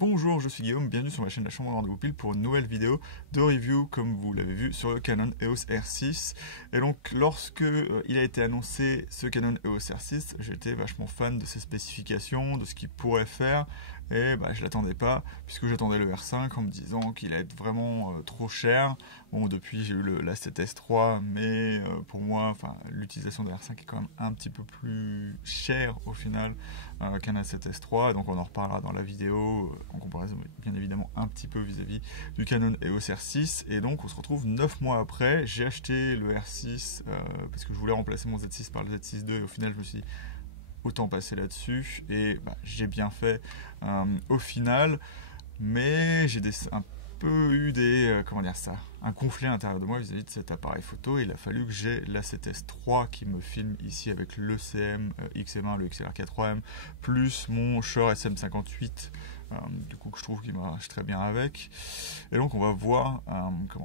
Bonjour, je suis Guillaume, bienvenue sur ma chaîne La Chambre de Rendez-vous Pile pour une nouvelle vidéo de review comme vous l'avez vu sur le Canon EOS R6. Et donc lorsque il a été annoncé ce Canon EOS R6, j'étais vachement fan de ses spécifications, de ce qu'il pourrait faire. Et je l'attendais pas, puisque j'attendais le R5 en me disant qu'il allait être vraiment trop cher. Bon, depuis j'ai eu l'A7S3, mais pour moi, l'utilisation de R5 est quand même un petit peu plus cher au final qu'un A7S3. Donc on en reparlera dans la vidéo, en comparaison bien évidemment un petit peu vis-à-vis du Canon EOS R6. Et donc on se retrouve 9 mois après. J'ai acheté le R6 parce que je voulais remplacer mon Z6 par le Z6 II, et au final je me suis dit autant passer là-dessus, et j'ai bien fait au final, mais j'ai un peu eu un conflit à l'intérieur de moi vis-à-vis de cet appareil photo. Il a fallu que j'ai l'A7S3 qui me filme ici avec l'ECM XM1, le XLR 4M, plus mon Shure SM58, du coup que je trouve qu'il marche très bien avec. Et donc on va voir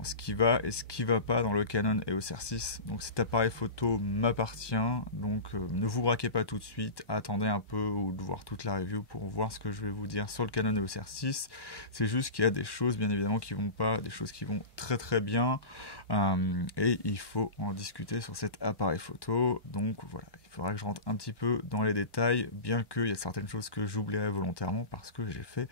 ce qui va et ce qui va pas dans le Canon EOS R6. Donc cet appareil photo m'appartient, donc ne vous braquez pas tout de suite, attendez un peu ou de voir toute la review pour voir ce que je vais vous dire sur le Canon EOS R6. C'est juste qu'il y a des choses bien évidemment qui vont pas, des choses qui vont très très bien, et il faut en discuter sur cet appareil photo. Donc voilà, il faudra que je rentre un petit peu dans les détails, bien qu'il y a certaines choses que j'oublierai volontairement parce que j'ai fait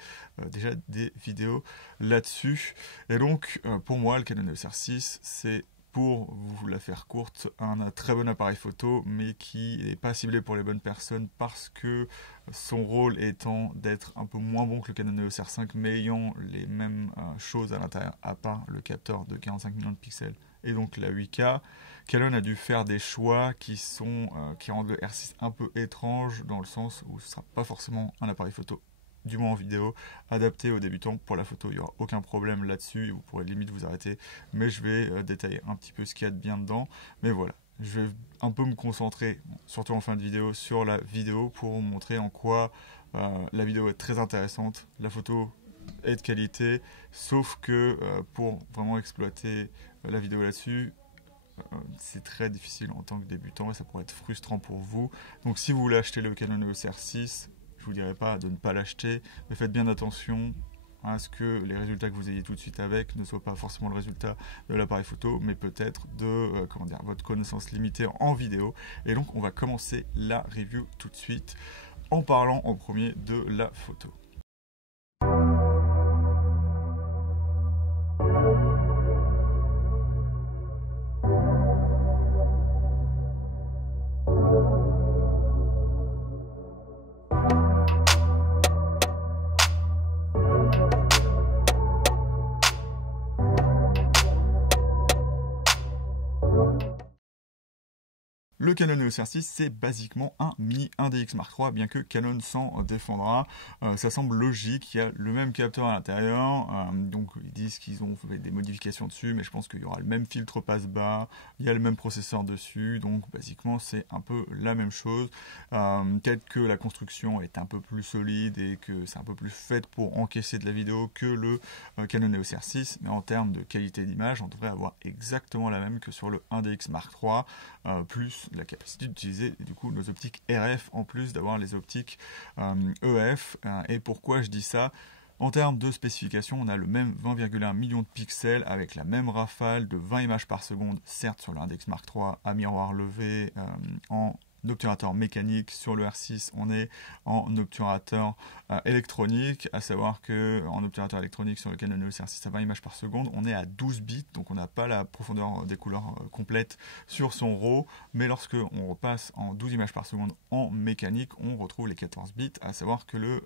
déjà des vidéos là-dessus. Et donc pour moi le Canon EOS R6, c'est, pour vous la faire courte, un très bon appareil photo, mais qui n'est pas ciblé pour les bonnes personnes parce que son rôle étant d'être un peu moins bon que le Canon EOS R5, mais ayant les mêmes choses à l'intérieur, à part le capteur de 45 millions de pixels et donc la 8K. Canon a dû faire des choix qui rendent le R6 un peu étrange, dans le sens où ce ne sera pas forcément un appareil photo, du moins en vidéo, adapté aux débutants. Pour la photo, il n'y aura aucun problème là-dessus, vous pourrez limite vous arrêter, mais je vais détailler un petit peu ce qu'il y a de bien dedans. Mais voilà, je vais un peu me concentrer, surtout en fin de vidéo, sur la vidéo pour vous montrer en quoi la vidéo est très intéressante, la photo est de qualité, sauf que pour vraiment exploiter la vidéo là-dessus, c'est très difficile en tant que débutant et ça pourrait être frustrant pour vous. Donc si vous voulez acheter le Canon EOS R6, je vous dirais pas de ne pas l'acheter, mais faites bien attention à ce que les résultats que vous ayez tout de suite avec ne soient pas forcément le résultat de l'appareil photo, mais peut-être de votre connaissance limitée en vidéo. Et donc on va commencer la review tout de suite en parlant en premier de la photo. Le Canon EOS R6, c'est basiquement un mini 1DX Mark III, bien que Canon s'en défendra. Ça semble logique, il y a le même capteur à l'intérieur, donc ils disent qu'ils ont fait des modifications dessus, mais je pense qu'il y aura le même filtre passe-bas, il y a le même processeur dessus, donc basiquement c'est un peu la même chose. Peut-être que la construction est un peu plus solide et que c'est un peu plus fait pour encaisser de la vidéo que le Canon EOS R6, mais en termes de qualité d'image, on devrait avoir exactement la même que sur le 1DX Mark III, plus la capacité d'utiliser du coup nos optiques RF en plus d'avoir les optiques EF. Et pourquoi je dis ça? En termes de spécification, on a le même 20,1 millions de pixels avec la même rafale de 20 images par seconde, certes sur l'index Mark III à miroir levé en obturateur mécanique. Sur le R6, on est en obturateur électronique, à savoir que en obturateur électronique sur le Canon EOS R6 à 20 images par seconde, on est à 12 bits, donc on n'a pas la profondeur des couleurs complète sur son RAW, mais lorsque on repasse en 12 images par seconde en mécanique, on retrouve les 14 bits, à savoir que le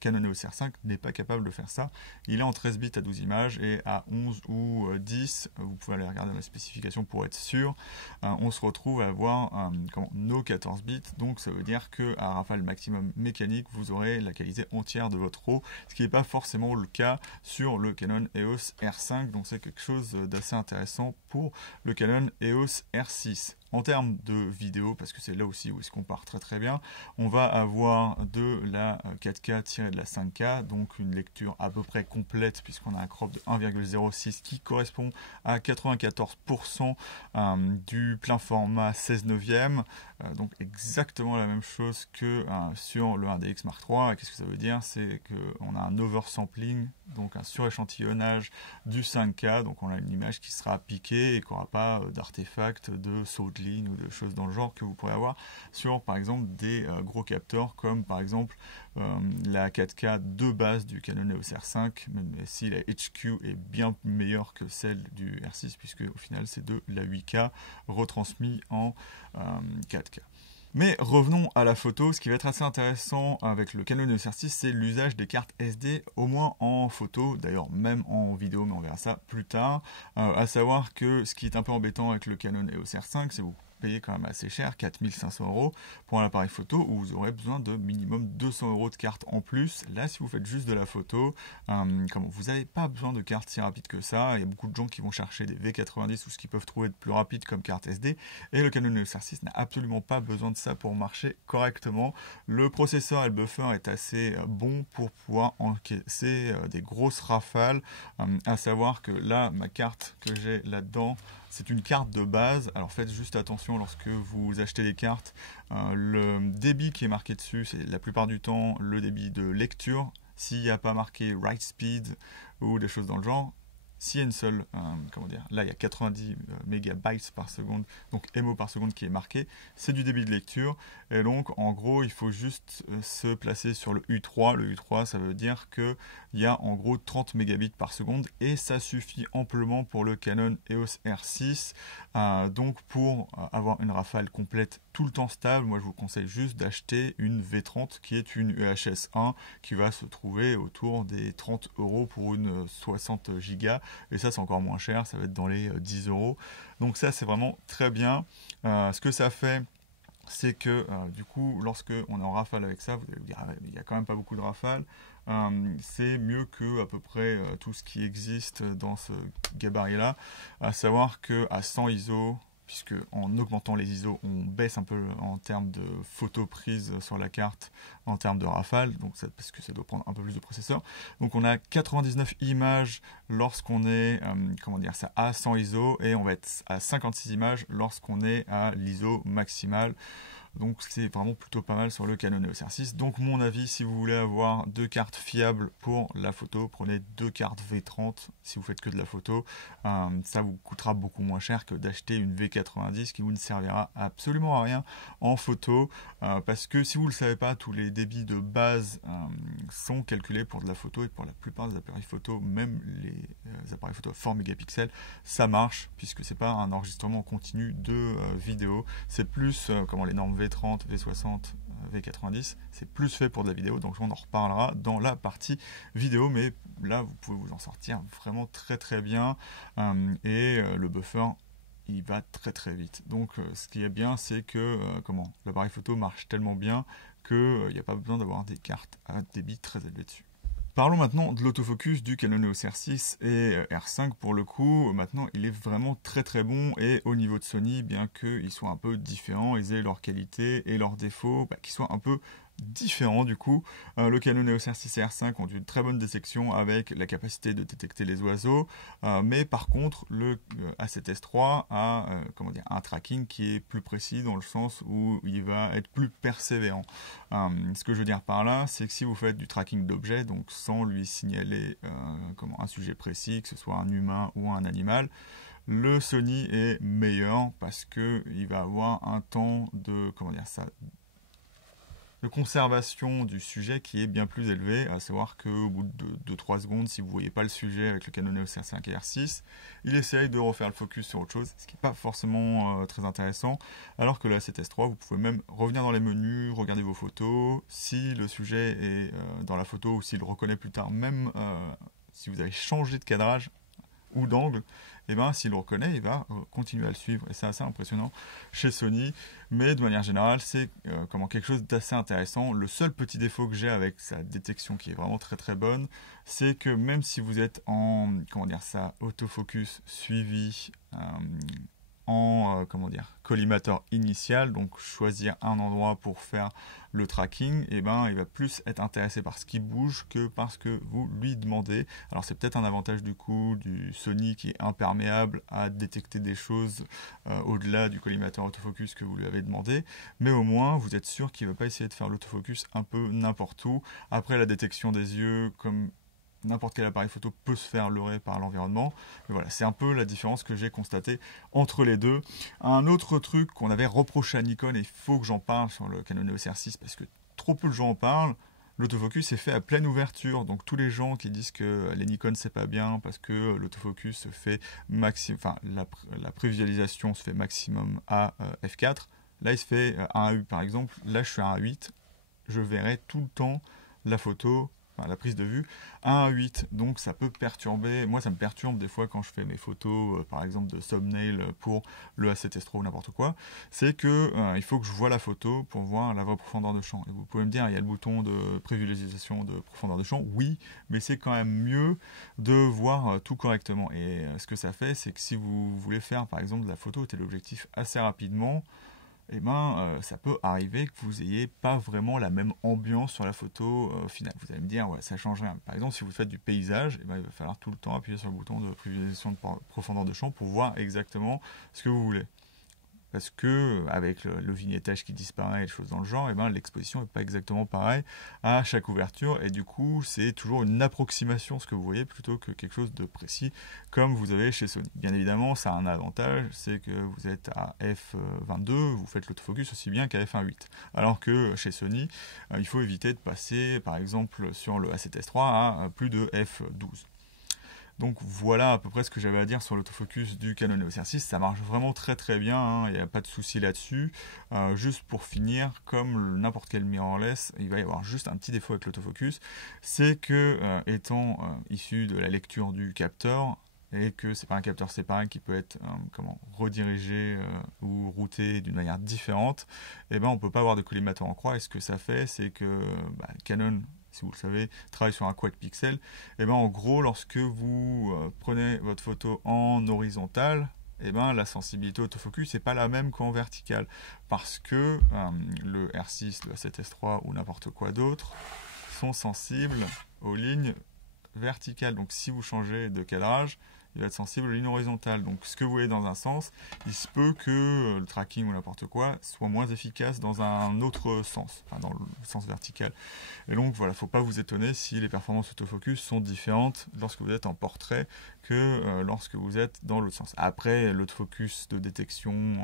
Canon EOS R5 n'est pas capable de faire ça. Il est en 13 bits à 12 images et à 11 ou 10, vous pouvez aller regarder dans la spécification pour être sûr, on se retrouve à avoir nos 14 bits. Donc ça veut dire qu'à rafale maximum mécanique, vous aurez la qualité entière de votre RAW, ce qui n'est pas forcément le cas sur le Canon EOS R5. Donc c'est quelque chose d'assez intéressant pour le Canon EOS R6. En termes de vidéo, parce que c'est là aussi où il se compare très très bien, on va avoir de la 4K tirée de la 5K, donc une lecture à peu près complète puisqu'on a un crop de 1,06 qui correspond à 94% du plein format 16 neuvième. Donc exactement la même chose que sur le 1DX Mark III. Qu'est-ce que ça veut dire? C'est qu'on a un oversampling, donc un suréchantillonnage du 5K, donc on a une image qui sera piquée et qui n'aura pas d'artefacts de saut de ligne ou de choses dans le genre que vous pourrez avoir sur par exemple des gros capteurs comme par exemple la 4K de base du Canon EOS R5, même si la HQ est bien meilleure que celle du R6 puisque au final c'est de la 8K retransmis en 4K. Mais revenons à la photo, ce qui va être assez intéressant avec le Canon EOS R6, c'est l'usage des cartes SD, au moins en photo, d'ailleurs même en vidéo, mais on verra ça plus tard. À savoir que ce qui est un peu embêtant avec le Canon EOS R5, c'est vous payez quand même assez cher, 4500 € pour un appareil photo où vous aurez besoin de minimum 200 € de carte en plus. Là, si vous faites juste de la photo, vous n'avez pas besoin de cartes si rapides que ça. Il y a beaucoup de gens qui vont chercher des V90 ou ce qu'ils peuvent trouver de plus rapide comme carte SD. Et le Canon EOS R6 n'a absolument pas besoin de ça pour marcher correctement. Le processeur et le buffer est assez bon pour pouvoir encaisser des grosses rafales. À savoir que là, ma carte que j'ai là-dedans, c'est une carte de base. Alors faites juste attention lorsque vous achetez des cartes. Le débit qui est marqué dessus, c'est la plupart du temps le débit de lecture. S'il n'y a pas marqué write speed ou des choses dans le genre, s'il y a une seule, là il y a 90 mégabytes par seconde, donc MO par seconde qui est marqué, c'est du débit de lecture. Et donc en gros il faut juste se placer sur le U3. Le U3 ça veut dire qu'il y a en gros 30 mégabits par seconde et ça suffit amplement pour le Canon EOS R6. Donc pour avoir une rafale complète tout le temps stable, moi je vous conseille juste d'acheter une V30 qui est une UHS 1 qui va se trouver autour des 30 € pour une 60 Go. Et ça c'est encore moins cher, ça va être dans les 10 €. Donc ça c'est vraiment très bien. Ce que ça fait, c'est que du coup lorsque on est en rafale avec ça, vous allez vous dire il n'y a quand même pas beaucoup de rafale. C'est mieux que à peu près tout ce qui existe dans ce gabarit là, à savoir que à 100 ISO, puisque en augmentant les ISO, on baisse un peu en termes de photos prises sur la carte, en termes de rafale, donc parce que ça doit prendre un peu plus de processeur. Donc on a 99 images lorsqu'on est à 100 ISO et on va être à 56 images lorsqu'on est à l'ISO maximale. Donc c'est vraiment plutôt pas mal sur le Canon EOS R6. Donc mon avis, si vous voulez avoir deux cartes fiables pour la photo, prenez deux cartes V30 si vous faites que de la photo. Ça vous coûtera beaucoup moins cher que d'acheter une V90 qui vous ne servira absolument à rien en photo. Parce que si vous ne le savez pas, tous les débits de base sont calculés pour de la photo et pour la plupart des appareils photo, même les appareils photo à fort mégapixels, ça marche puisque c'est pas un enregistrement continu de vidéo. C'est plus les normes V30, V60, V90, c'est plus fait pour de la vidéo, donc on en reparlera dans la partie vidéo, mais là vous pouvez vous en sortir vraiment très très bien et le buffer il va très très vite. Donc ce qui est bien, c'est que l'appareil photo marche tellement bien qu'il n'y a pas besoin d'avoir des cartes à débit très élevé dessus. Parlons maintenant de l'autofocus du Canon EOS R6 et R5 pour le coup. Maintenant, il est vraiment très très bon et au niveau de Sony, bien qu'ils soient un peu différents, ils aient leurs qualités et leurs défauts, qui soient un peu différents du coup. Le Canon EOS R6 et R5 ont une très bonne détection avec la capacité de détecter les oiseaux, mais par contre le A7S3 a un tracking qui est plus précis dans le sens où il va être plus persévérant. Ce que je veux dire par là, c'est que si vous faites du tracking d'objets, donc sans lui signaler un sujet précis, que ce soit un humain ou un animal, le Sony est meilleur parce que il va avoir un temps de de conservation du sujet qui est bien plus élevé, à savoir qu'au bout de 2-3 secondes, si vous ne voyez pas le sujet avec le Canon EOS R5 et R6, il essaye de refaire le focus sur autre chose, ce qui n'est pas forcément très intéressant, alors que la A7S3, vous pouvez même revenir dans les menus, regarder vos photos, si le sujet est dans la photo ou s'il le reconnaît plus tard, même si vous avez changé de cadrage ou d'angle, et s'il le reconnaît, il va continuer à le suivre. Et c'est assez impressionnant chez Sony. Mais de manière générale, c'est quelque chose d'assez intéressant. Le seul petit défaut que j'ai avec sa détection qui est vraiment très très bonne, c'est que même si vous êtes en autofocus suivi en collimateur initial, donc choisir un endroit pour faire le tracking, et ben il va plus être intéressé par ce qui bouge que par ce que vous lui demandez. Alors c'est peut-être un avantage du coup du Sony qui est imperméable à détecter des choses au-delà du collimateur autofocus que vous lui avez demandé, mais au moins vous êtes sûr qu'il ne va pas essayer de faire l'autofocus un peu n'importe où. Après, la détection des yeux, comme n'importe quel appareil photo, peut se faire leurrer par l'environnement. Mais voilà, c'est un peu la différence que j'ai constatée entre les deux. Un autre truc qu'on avait reproché à Nikon, et il faut que j'en parle sur le Canon EOS R6 parce que trop peu de gens en parlent, l'autofocus est fait à pleine ouverture. Donc tous les gens qui disent que les Nikon c'est pas bien parce que l'autofocus se fait maximum, enfin la prévisualisation se fait maximum à f4. Là il se fait à 1.8 par exemple. Là je suis à 1.8, je verrai tout le temps la photo, la prise de vue à 1.8, donc ça peut perturber. Moi ça me perturbe des fois quand je fais mes photos par exemple de thumbnail pour le A7S III ou n'importe quoi, c'est que il faut que je vois la photo pour voir la vraie profondeur de champ. Et vous pouvez me dire, il y a le bouton de prévisualisation de profondeur de champ, oui, mais c'est quand même mieux de voir tout correctement. Et ce que ça fait, c'est que si vous voulez faire par exemple de la photo au téléobjectif assez rapidement, eh ben, ça peut arriver que vous n'ayez pas vraiment la même ambiance sur la photo finale. Vous allez me dire, ouais, ça change rien. Par exemple, si vous faites du paysage, eh ben, il va falloir tout le temps appuyer sur le bouton de prévisualisation de profondeur de champ pour voir exactement ce que vous voulez. Parce que avec le vignettage qui disparaît et des choses dans le genre, eh ben, l'exposition n'est pas exactement pareille à chaque ouverture. Et du coup, c'est toujours une approximation, ce que vous voyez, plutôt que quelque chose de précis, comme vous avez chez Sony. Bien évidemment, ça a un avantage, c'est que vous êtes à f22, vous faites l'autofocus aussi bien qu'à f1.8. Alors que chez Sony, il faut éviter de passer, par exemple, sur le A7S III à plus de f12. Donc voilà à peu près ce que j'avais à dire sur l'autofocus du Canon EOS R6. Ça marche vraiment très très bien, hein, il n'y a pas de souci là-dessus. Juste pour finir, comme n'importe quel mirrorless, il va y avoir juste un petit défaut avec l'autofocus, c'est que étant issu de la lecture du capteur, et que c'est pas un capteur séparé qui peut être redirigé ou routé d'une manière différente, et ben on peut pas avoir de collimateur en croix. Et ce que ça fait, c'est que Canon, si vous le savez, travaille sur un quad pixel. Et ben en gros, lorsque vous prenez votre photo en horizontal, et ben la sensibilité autofocus n'est pas la même qu'en vertical, parce que le R6, le A7S III ou n'importe quoi d'autre sont sensibles aux lignes verticales. Donc si vous changez de cadrage, il va être sensible aux lignes horizontales. Donc ce que vous voyez dans un sens, il se peut que le tracking ou n'importe quoi soit moins efficace dans un autre sens, enfin dans le sens vertical. Et donc voilà, il ne faut pas vous étonner si les performances autofocus sont différentes lorsque vous êtes en portrait que lorsque vous êtes dans l'autre sens. Après, l'autofocus de détection,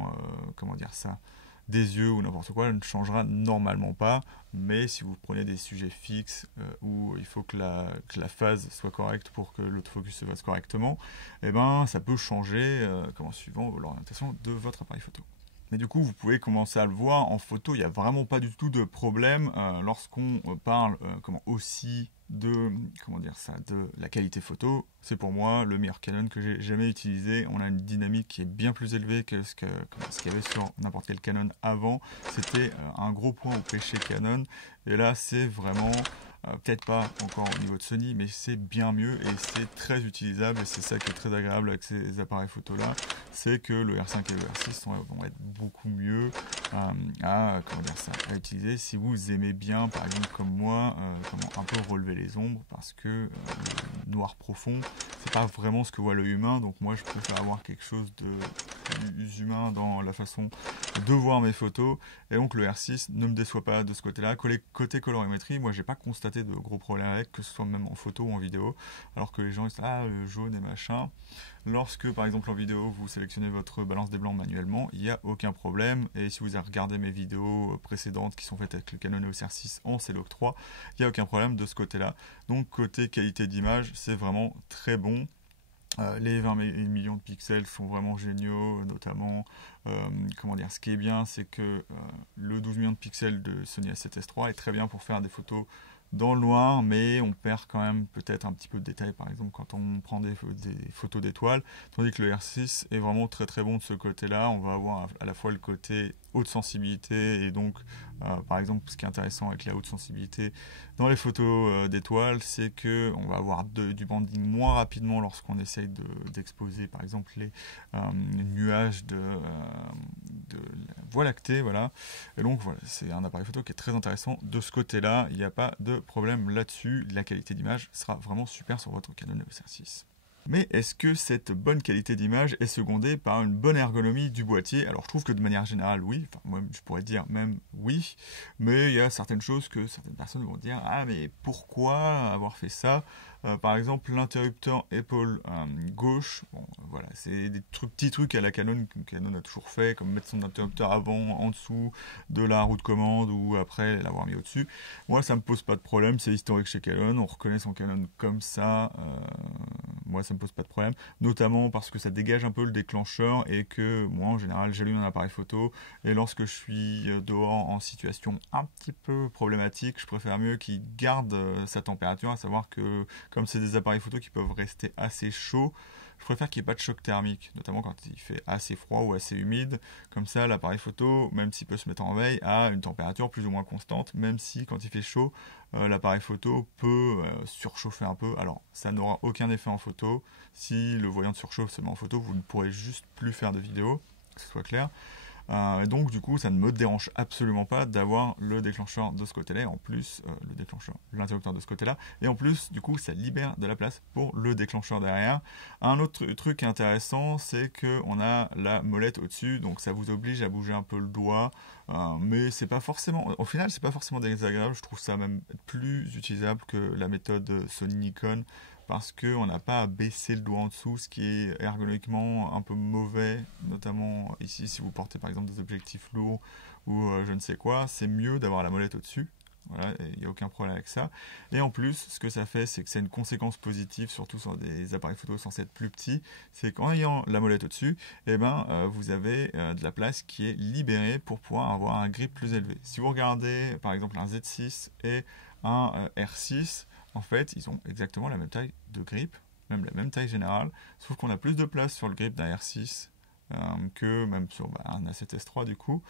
des yeux ou n'importe quoi ne changera normalement pas, mais si vous prenez des sujets fixes où il faut que la phase soit correcte pour que l'autofocus se fasse correctement, eh ben, ça peut changer suivant l'orientation de votre appareil photo. Mais du coup, vous pouvez commencer à le voir en photo, il n'y a vraiment pas du tout de problème lorsqu'on parle aussi de la qualité photo. C'est pour moi le meilleur Canon que j'ai jamais utilisé. On a une dynamique qui est bien plus élevée que ce qu'il y avait sur n'importe quel Canon avant. C'était un gros point au péché Canon. Et là, c'est vraiment peut-être pas encore au niveau de Sony, mais c'est bien mieux et c'est très utilisable. Et c'est ça qui est très agréable avec ces appareils photo là, c'est que le R5 et le R6 vont être beaucoup mieux à utiliser si vous aimez bien, par exemple comme moi, un peu relever les ombres, parce que le noir profond, c'est pas vraiment ce que voit l'œil humain. Donc moi, je préfère avoir quelque chose de plus humain dans la façon de voir mes photos. Et donc le R6 ne me déçoit pas de ce côté-là. Côté colorimétrie, moi, j'ai pas constaté de gros problèmes avec, que ce soit même en photo ou en vidéo, alors que les gens disent le jaune et machin. Lorsque par exemple en vidéo vous sélectionnez votre balance des blancs manuellement, il n'y a aucun problème. Et si vous avez regardé mes vidéos précédentes qui sont faites avec le Canon EOS R6 en C-Log 3, il n'y a aucun problème de ce côté-là. Donc côté qualité d'image, c'est vraiment très bon. Les 20 millions de pixels sont vraiment géniaux, notamment, ce qui est bien, c'est que le 12 millions de pixels de Sony A7S III est très bien pour faire des photos dans le noir, mais on perd quand même peut-être un petit peu de détails, par exemple quand on prend des photos d'étoiles, tandis que le R6 est vraiment très très bon de ce côté-là. On va avoir à la fois le côté haute sensibilité et donc Par exemple, ce qui est intéressant avec la haute sensibilité dans les photos d'étoiles, c'est qu'on va avoir du branding moins rapidement lorsqu'on essaye d'exposer par exemple les nuages de la Voie lactée, voilà. Et donc voilà, c'est un appareil photo qui est très intéressant de ce côté-là, il n'y a pas de problème là-dessus, la qualité d'image sera vraiment super sur votre Canon EOS R6. Mais est-ce que cette bonne qualité d'image est secondée par une bonne ergonomie du boîtier? Alors je trouve que de manière générale oui, enfin moi je pourrais dire même oui, mais il y a certaines choses que certaines personnes vont dire ah mais pourquoi avoir fait ça? Par exemple l'interrupteur épaule gauche, bon voilà, c'est des petits trucs à la Canon que Canon a toujours fait, comme mettre son interrupteur avant, en dessous de la roue de commande ou après l'avoir mis au-dessus. Moi ça me pose pas de problème, c'est historique chez Canon, on reconnaît son Canon comme ça. Moi ça me pose pas de problème, notamment parce que ça dégage un peu le déclencheur et que moi en général j'allume un appareil photo et lorsque je suis dehors en situation un petit peu problématique, je préfère mieux qu'il garde sa température, à savoir que comme c'est des appareils photo qui peuvent rester assez chauds, je préfère qu'il n'y ait pas de choc thermique, notamment quand il fait assez froid ou assez humide. Comme ça, l'appareil photo, même s'il peut se mettre en veille, a une température plus ou moins constante, même si quand il fait chaud, l'appareil photo peut surchauffer un peu. Alors, ça n'aura aucun effet en photo. Si le voyant de surchauffe se met en photo, vous ne pourrez juste plus faire de vidéo, que ce soit clair. Et donc du coup ça ne me dérange absolument pas d'avoir le déclencheur de ce côté-là et en plus l'interrupteur de ce côté-là et en plus du coup ça libère de la place pour le déclencheur derrière. Un autre truc intéressant c'est que on a la molette au-dessus, donc ça vous oblige à bouger un peu le doigt, mais c'est pas forcément, au final c'est pas forcément désagréable, je trouve ça même plus utilisable que la méthode Sony Nikon parce qu'on n'a pas à baisser le doigt en dessous, ce qui est ergonomiquement un peu mauvais, notamment ici si vous portez par exemple des objectifs lourds ou je ne sais quoi, c'est mieux d'avoir la molette au-dessus. Voilà, il n'y a aucun problème avec ça. Et en plus, ce que ça fait, c'est que c'est une conséquence positive, surtout sur des appareils photo censés être plus petits, c'est qu'en ayant la molette au-dessus, eh ben, vous avez de la place qui est libérée pour pouvoir avoir un grip plus élevé. Si vous regardez par exemple un Z6 et un R6, en fait, ils ont exactement la même taille de grip, même la même taille générale, sauf qu'on a plus de place sur le grip d'un R6 que même sur un A7S3 du coup,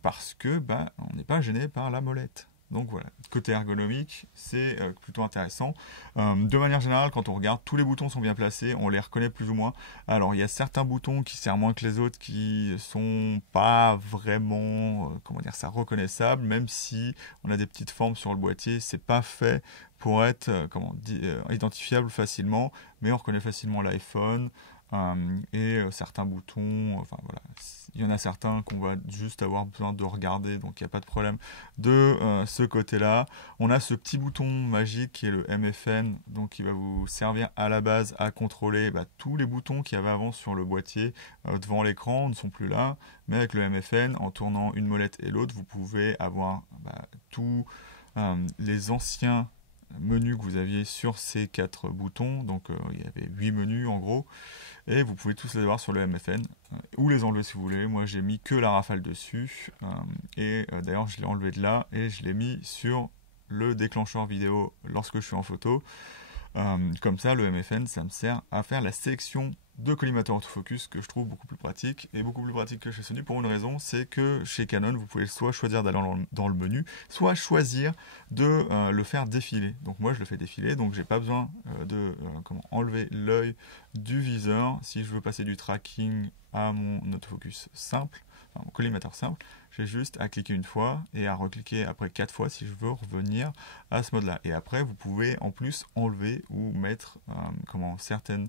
parce que on n'est pas gêné par la molette. Donc voilà, côté ergonomique, c'est plutôt intéressant. De manière générale, quand on regarde, tous les boutons sont bien placés, on les reconnaît plus ou moins. Alors il y a certains boutons qui servent moins que les autres, qui sont pas vraiment, comment dire ça, reconnaissables, même si on a des petites formes sur le boîtier, c'est pas fait pour être identifiable facilement, mais on reconnaît facilement l'iPhone. Et certains boutons, enfin voilà, il y en a certains qu'on va juste avoir besoin de regarder, donc il n'y a pas de problème de ce côté-là. On a ce petit bouton magique qui est le MFN, donc qui va vous servir à la base à contrôler tous les boutons qu'il y avait avant sur le boîtier devant l'écran ne sont plus là, mais avec le MFN, en tournant une molette et l'autre, vous pouvez avoir tous les anciens menus que vous aviez sur ces 4 boutons, donc il y avait 8 menus en gros, et vous pouvez tous les avoir sur le MFN, ou les enlever si vous voulez. Moi j'ai mis que la rafale dessus, et d'ailleurs je l'ai enlevé de là, et je l'ai mis sur le déclencheur vidéo lorsque je suis en photo. Comme ça, le MFN, ça me sert à faire la sélection de collimateurs autofocus que je trouve beaucoup plus pratique et beaucoup plus pratique que chez Sony pour une raison, c'est que chez Canon, vous pouvez soit choisir d'aller dans le menu, soit choisir de le faire défiler. Donc moi, je le fais défiler, donc j'ai pas besoin de enlever l'œil du viseur si je veux passer du tracking à mon autofocus simple, enfin, mon collimateur simple. J'ai juste à cliquer une fois et à recliquer après 4 fois si je veux revenir à ce mode-là. Et après, vous pouvez en plus enlever ou mettre certaines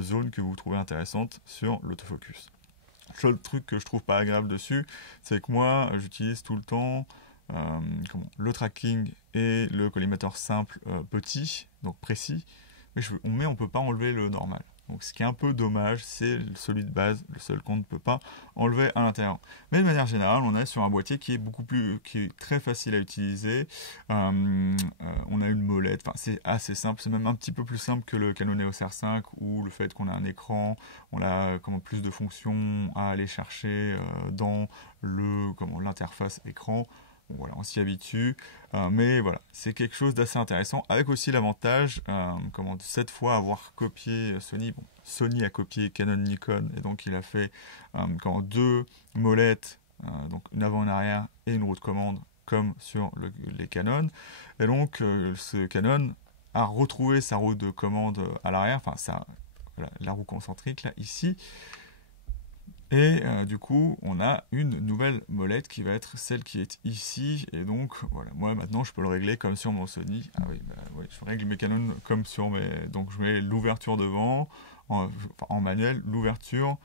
zones que vous trouvez intéressantes sur l'autofocus. Le seul truc que je trouve pas agréable dessus, c'est que moi, j'utilise tout le temps le tracking et le collimateur simple petit, donc précis, mais on ne peut pas enlever le normal. Donc ce qui est un peu dommage, c'est celui de base, le seul qu'on ne peut pas enlever à l'intérieur. Mais de manière générale, on est sur un boîtier qui est très facile à utiliser. On a une molette, enfin c'est assez simple, c'est même un petit peu plus simple que le Canon EOS R5 ou le fait qu'on a un écran, on a plus de fonctions à aller chercher dans l'interface écran. Bon, voilà, on s'y habitue, mais voilà, c'est quelque chose d'assez intéressant, avec aussi l'avantage, cette fois avoir copié Sony. Bon, Sony a copié Canon Nikon, et donc il a fait 2 molettes donc une avant, une arrière et une roue de commande comme sur les Canon. Et donc ce Canon a retrouvé sa roue de commande à l'arrière, enfin voilà, la roue concentrique là ici. Et du coup, on a une nouvelle molette qui va être celle qui est ici. Et donc, voilà, moi maintenant, je peux le régler comme sur mon Sony. Ah oui, bah, ouais, je règle mes Canon comme sur mes... Donc, je mets l'ouverture devant, en manuel, l'ouverture,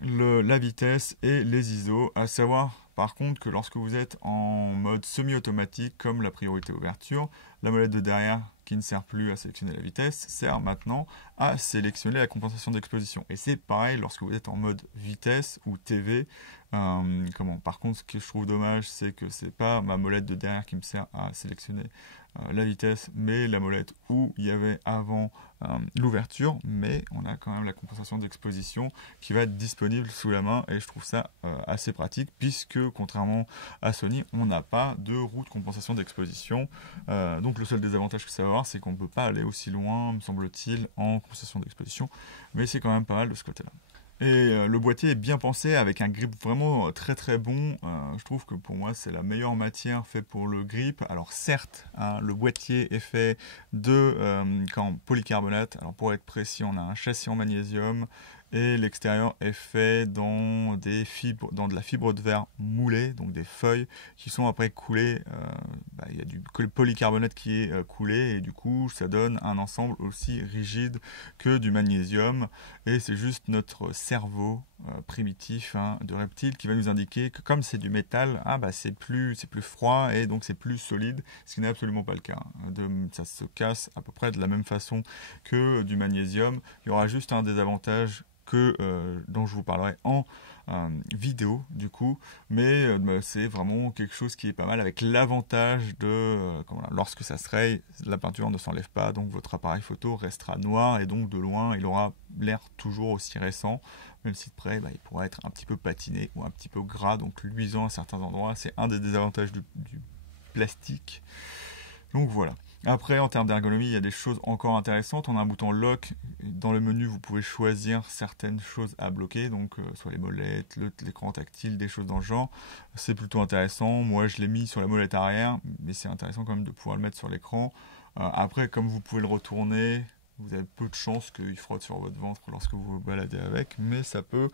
la vitesse et les ISO. À savoir, par contre, que lorsque vous êtes en mode semi-automatique, comme la priorité ouverture, la molette de derrière, qui ne sert plus à sélectionner la vitesse, sert maintenant à sélectionner la compensation d'exposition. Et c'est pareil lorsque vous êtes en mode vitesse ou TV. Par contre, ce que je trouve dommage, c'est que c'est pas ma molette de derrière qui me sert à sélectionner la vitesse, mais la molette où il y avait avant l'ouverture, mais on a quand même la compensation d'exposition qui va être disponible sous la main, et je trouve ça assez pratique, puisque contrairement à Sony, on n'a pas de roue de compensation d'exposition. Donc le seul désavantage que ça va avoir, c'est qu'on ne peut pas aller aussi loin, me semble-t-il, en compensation d'exposition, mais c'est quand même pas mal de ce côté-là. Et le boîtier est bien pensé avec un grip vraiment très très bon. Je trouve que pour moi c'est la meilleure matière faite pour le grip. Alors certes, hein, le boîtier est fait de polycarbonate. Alors pour être précis, on a un châssis en magnésium et l'extérieur est fait dans de la fibre de verre moulée, donc des feuilles qui sont après coulées. Il y a du polycarbonate qui est coulé et du coup ça donne un ensemble aussi rigide que du magnésium. Et c'est juste notre cerveau primitif de reptile qui va nous indiquer que comme c'est du métal, c'est plus froid et donc c'est plus solide, ce qui n'est absolument pas le cas. Ça se casse à peu près de la même façon que du magnésium. Il y aura juste un désavantage dont je vous parlerai en vidéo du coup, mais c'est vraiment quelque chose qui est pas mal, avec l'avantage de lorsque ça se raye, la peinture ne s'enlève pas, donc votre appareil photo restera noir et donc de loin il aura l'air toujours aussi récent, même si de près il pourra être un petit peu patiné ou un petit peu gras, donc luisant à certains endroits. C'est un des désavantages du plastique. Donc voilà. Après, en termes d'ergonomie, il y a des choses encore intéressantes. On a un bouton lock. Dans le menu, vous pouvez choisir certaines choses à bloquer, donc soit les molettes, l'écran tactile, des choses dans le genre. C'est plutôt intéressant. Moi, je l'ai mis sur la molette arrière, mais c'est intéressant quand même de pouvoir le mettre sur l'écran. Après, comme vous pouvez le retourner, vous avez peu de chances qu'il frotte sur votre ventre lorsque vous vous baladez avec, mais ça peut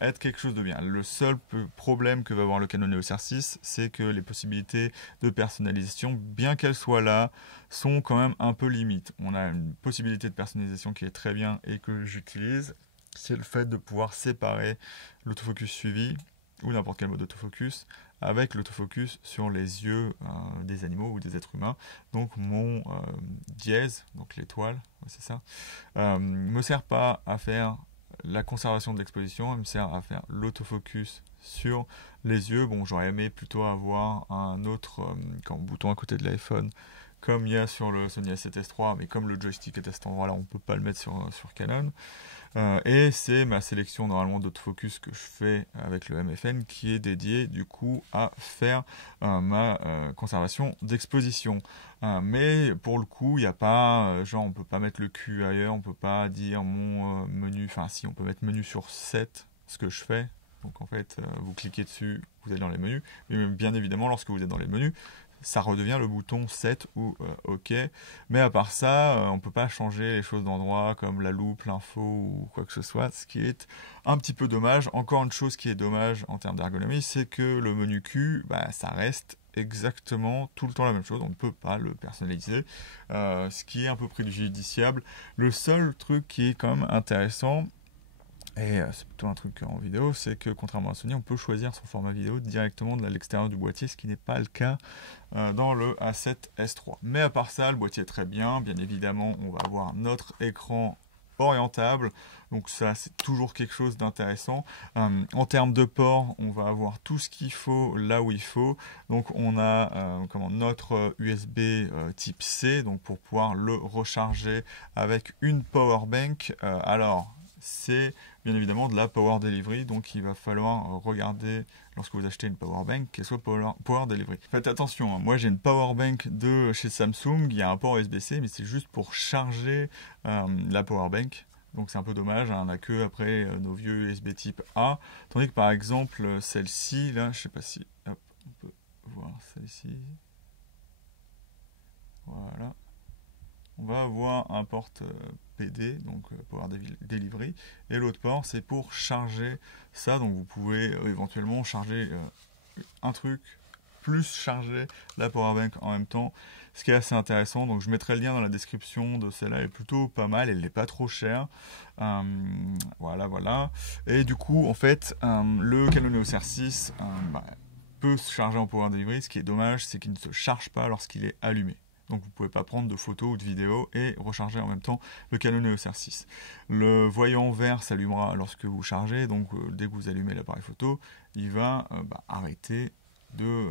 être quelque chose de bien. Le seul problème que va avoir le Canon EOS R6, c'est que les possibilités de personnalisation, bien qu'elles soient là, sont quand même un peu limites. On a une possibilité de personnalisation qui est très bien et que j'utilise, c'est le fait de pouvoir séparer l'autofocus suivi ou n'importe quel mode d'autofocus avec l'autofocus sur les yeux des animaux ou des êtres humains. Donc mon dièse, donc l'étoile, c'est ça, me sert pas à faire la conservation de l'exposition, elle me sert à faire l'autofocus sur les yeux. Bon, j'aurais aimé plutôt avoir un autre bouton à côté de l'iPhone, comme il y a sur le Sony A7S III, mais comme le joystick est à cet endroit-là, on ne peut pas le mettre sur Canon. Et c'est ma sélection normalement d'autofocus que je fais avec le MFN qui est dédiée du coup à faire ma conservation d'exposition. Mais pour le coup, il n'y a pas, on peut pas mettre le cul ailleurs, on peut pas dire mon menu, enfin si, on peut mettre menu sur 7, ce que je fais. Donc en fait, vous cliquez dessus, vous allez dans les menus. Mais bien évidemment, lorsque vous êtes dans les menus, ça redevient le bouton 7 ou OK. Mais à part ça, on ne peut pas changer les choses d'endroit comme la loupe, l'info ou quoi que ce soit, ce qui est un petit peu dommage. Encore une chose qui est dommage en termes d'ergonomie, c'est que le menu Q, ça reste exactement tout le temps la même chose, on ne peut pas le personnaliser, ce qui est un peu préjudiciable. Le seul truc qui est quand même intéressant, et c'est plutôt un truc en vidéo, c'est que contrairement à Sony, on peut choisir son format vidéo directement de l'extérieur du boîtier, ce qui n'est pas le cas dans le A7S III. Mais à part ça, le boîtier est très bien. Bien évidemment, on va avoir notre écran orientable, donc ça c'est toujours quelque chose d'intéressant. En termes de port, on va avoir tout ce qu'il faut là où il faut. Donc on a notre USB type C, donc pour pouvoir le recharger avec une power bank. Alors c'est bien évidemment de la power delivery, donc il va falloir regarder lorsque vous achetez une power bank qu'elle soit power delivery. Faites attention, moi j'ai une power bank de chez Samsung, il y a un port USB-C, mais c'est juste pour charger la power bank. donc c'est un peu dommage, hein, on n'a que après nos vieux USB type A, tandis que par exemple celle-ci, là, je sais pas si, hop, on peut voir celle-ci, voilà, on va avoir un port PD, donc Power Delivery, et l'autre port c'est pour charger ça, donc vous pouvez éventuellement charger un truc, plus charger la powerbank en même temps, ce qui est assez intéressant. Donc je mettrai le lien dans la description de celle-là, elle est plutôt pas mal, elle n'est pas trop chère. Voilà. Et du coup, en fait, le Canon EOS R6 peut se charger en Power Delivery. Ce qui est dommage, c'est qu'il ne se charge pas lorsqu'il est allumé. Donc vous ne pouvez pas prendre de photos ou de vidéos et recharger en même temps le Canon EOS R6. Le voyant vert s'allumera lorsque vous chargez, donc dès que vous allumez l'appareil photo, il va arrêter de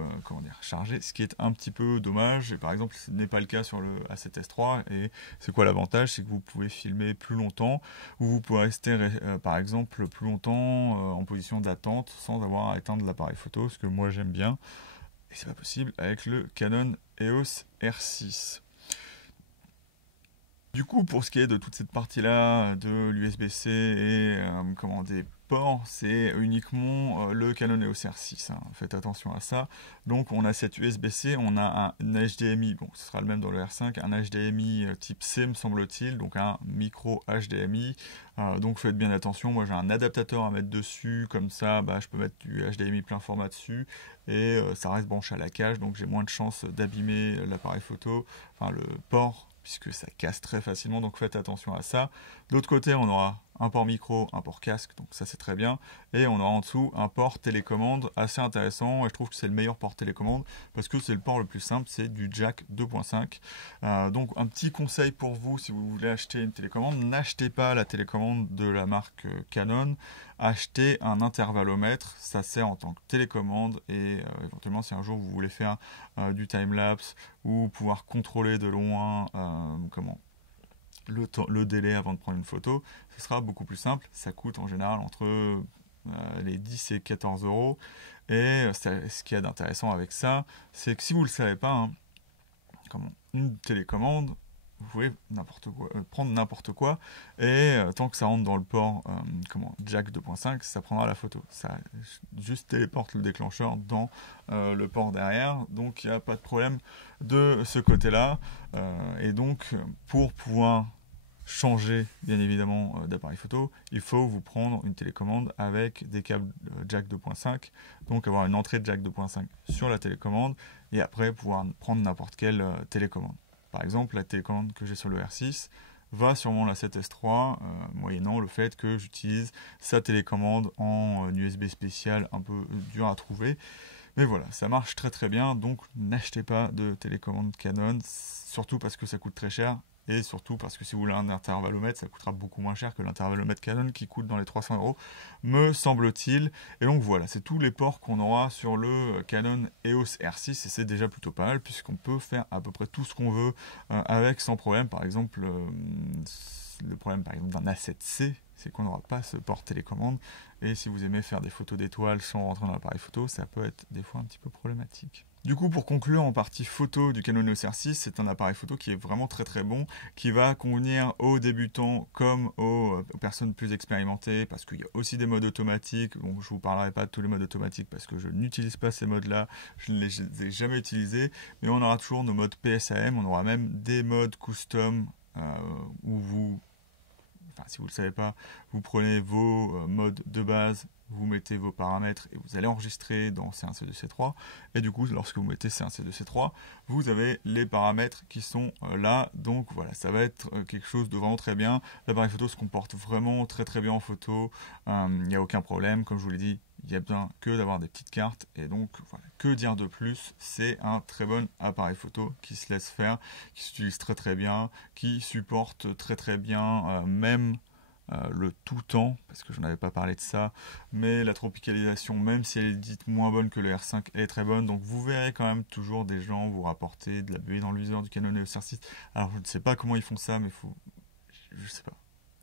charger, ce qui est un petit peu dommage. Et par exemple, ce n'est pas le cas sur le A7S3. Et c'est quoi l'avantage? C'est que vous pouvez filmer plus longtemps, ou vous pouvez rester par exemple plus longtemps en position d'attente sans avoir à éteindre l'appareil photo, ce que moi j'aime bien. Et c'est pas possible avec le Canon EOS R6. Du coup, pour ce qui est de toute cette partie-là, de l'USB-C et des ports, c'est uniquement le Canon EOS R6. Hein. Faites attention à ça. Donc, on a cette USB-C, on a un HDMI, bon, ce sera le même dans le R5, un HDMI type C, me semble-t-il, donc un micro HDMI. Donc, faites bien attention. Moi, j'ai un adaptateur à mettre dessus, comme ça, je peux mettre du HDMI plein format dessus et ça reste branché à la cage, donc j'ai moins de chances d'abîmer l'appareil photo, enfin le port, puisque ça casse très facilement, donc faites attention à ça. De l'autre côté, on aura un port micro, un port casque, donc ça c'est très bien, et on aura en dessous un port télécommande assez intéressant, et je trouve que c'est le meilleur port télécommande, parce que c'est le port le plus simple, c'est du jack 2.5. Donc un petit conseil pour vous, si vous voulez acheter une télécommande, n'achetez pas la télécommande de la marque Canon, achetez un intervallomètre, ça sert en tant que télécommande, et éventuellement si un jour vous voulez faire du timelapse, ou pouvoir contrôler de loin le délai avant de prendre une photo, ce sera beaucoup plus simple. Ça coûte en général entre les 10 et 14 euros. Et ce qu'il y a d'intéressant avec ça, c'est que si vous ne le savez pas, une télécommande, vous pouvez prendre n'importe quoi, et tant que ça rentre dans le port jack 2.5, ça prendra la photo. Ça juste téléporte le déclencheur dans le port derrière, donc il n'y a pas de problème de ce côté-là. Et donc, pour pouvoir changer bien évidemment d'appareil photo, il faut vous prendre une télécommande avec des câbles jack 2.5, donc avoir une entrée de jack 2.5 sur la télécommande, et après pouvoir prendre n'importe quelle télécommande. Par exemple, la télécommande que j'ai sur le R6 va sur mon A7S3, moyennant le fait que j'utilise sa télécommande en USB spécial un peu dur à trouver. Mais voilà, ça marche très très bien, donc n'achetez pas de télécommande Canon, surtout parce que ça coûte très cher, et surtout parce que si vous voulez un intervallomètre, ça coûtera beaucoup moins cher que l'intervallomètre Canon qui coûte dans les 300 euros, me semble-t-il. Et donc voilà, c'est tous les ports qu'on aura sur le Canon EOS R6, et c'est déjà plutôt pas mal, puisqu'on peut faire à peu près tout ce qu'on veut avec sans problème. Par exemple, le problème par exemple d'un A7C, c'est qu'on n'aura pas ce port télécommande, et si vous aimez faire des photos d'étoiles sans rentrer dans l'appareil photo, ça peut être des fois un petit peu problématique. Du coup, pour conclure en partie photo du Canon EOS R6, c'est un appareil photo qui est vraiment très très bon, qui va convenir aux débutants comme aux personnes plus expérimentées, parce qu'il y a aussi des modes automatiques. Bon, je ne vous parlerai pas de tous les modes automatiques parce que je n'utilise pas ces modes-là, je ne les ai jamais utilisés, mais on aura toujours nos modes PSAM, on aura même des modes custom où vous... Enfin, si vous ne le savez pas, vous prenez vos modes de base, vous mettez vos paramètres et vous allez enregistrer dans C1, C2, C3. Et du coup, lorsque vous mettez C1, C2, C3, vous avez les paramètres qui sont là. Donc voilà, ça va être quelque chose de vraiment très bien. L'appareil photo se comporte vraiment très très bien en photo. Il n'y a aucun problème. Comme je vous l'ai dit, il n'y a besoin que d'avoir des petites cartes. Et donc, voilà, que dire de plus? C'est un très bon appareil photo qui se laisse faire, qui s'utilise très très bien, qui supporte très très bien même le tout temps, parce que je n'avais pas parlé de ça, mais la tropicalisation, même si elle est dite moins bonne que le R5, elle est très bonne. Donc vous verrez quand même toujours des gens vous rapporter de la buée dans le viseur du Canon EOS R6. Alors je ne sais pas comment ils font ça, mais je sais pas.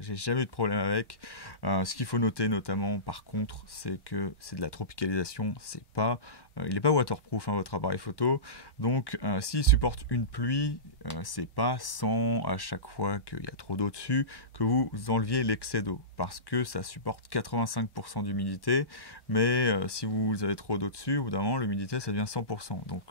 J'ai jamais eu de problème avec. Ce qu'il faut noter notamment, par contre, c'est que c'est de la tropicalisation. C'est pas il n'est pas waterproof, hein, votre appareil photo. Donc s'il supporte une pluie, c'est pas sans à chaque fois qu'il y a trop d'eau dessus que vous enleviez l'excès d'eau, parce que ça supporte 85% d'humidité, mais si vous avez trop d'eau dessus, au bout d'un moment l'humidité ça devient 100%. Donc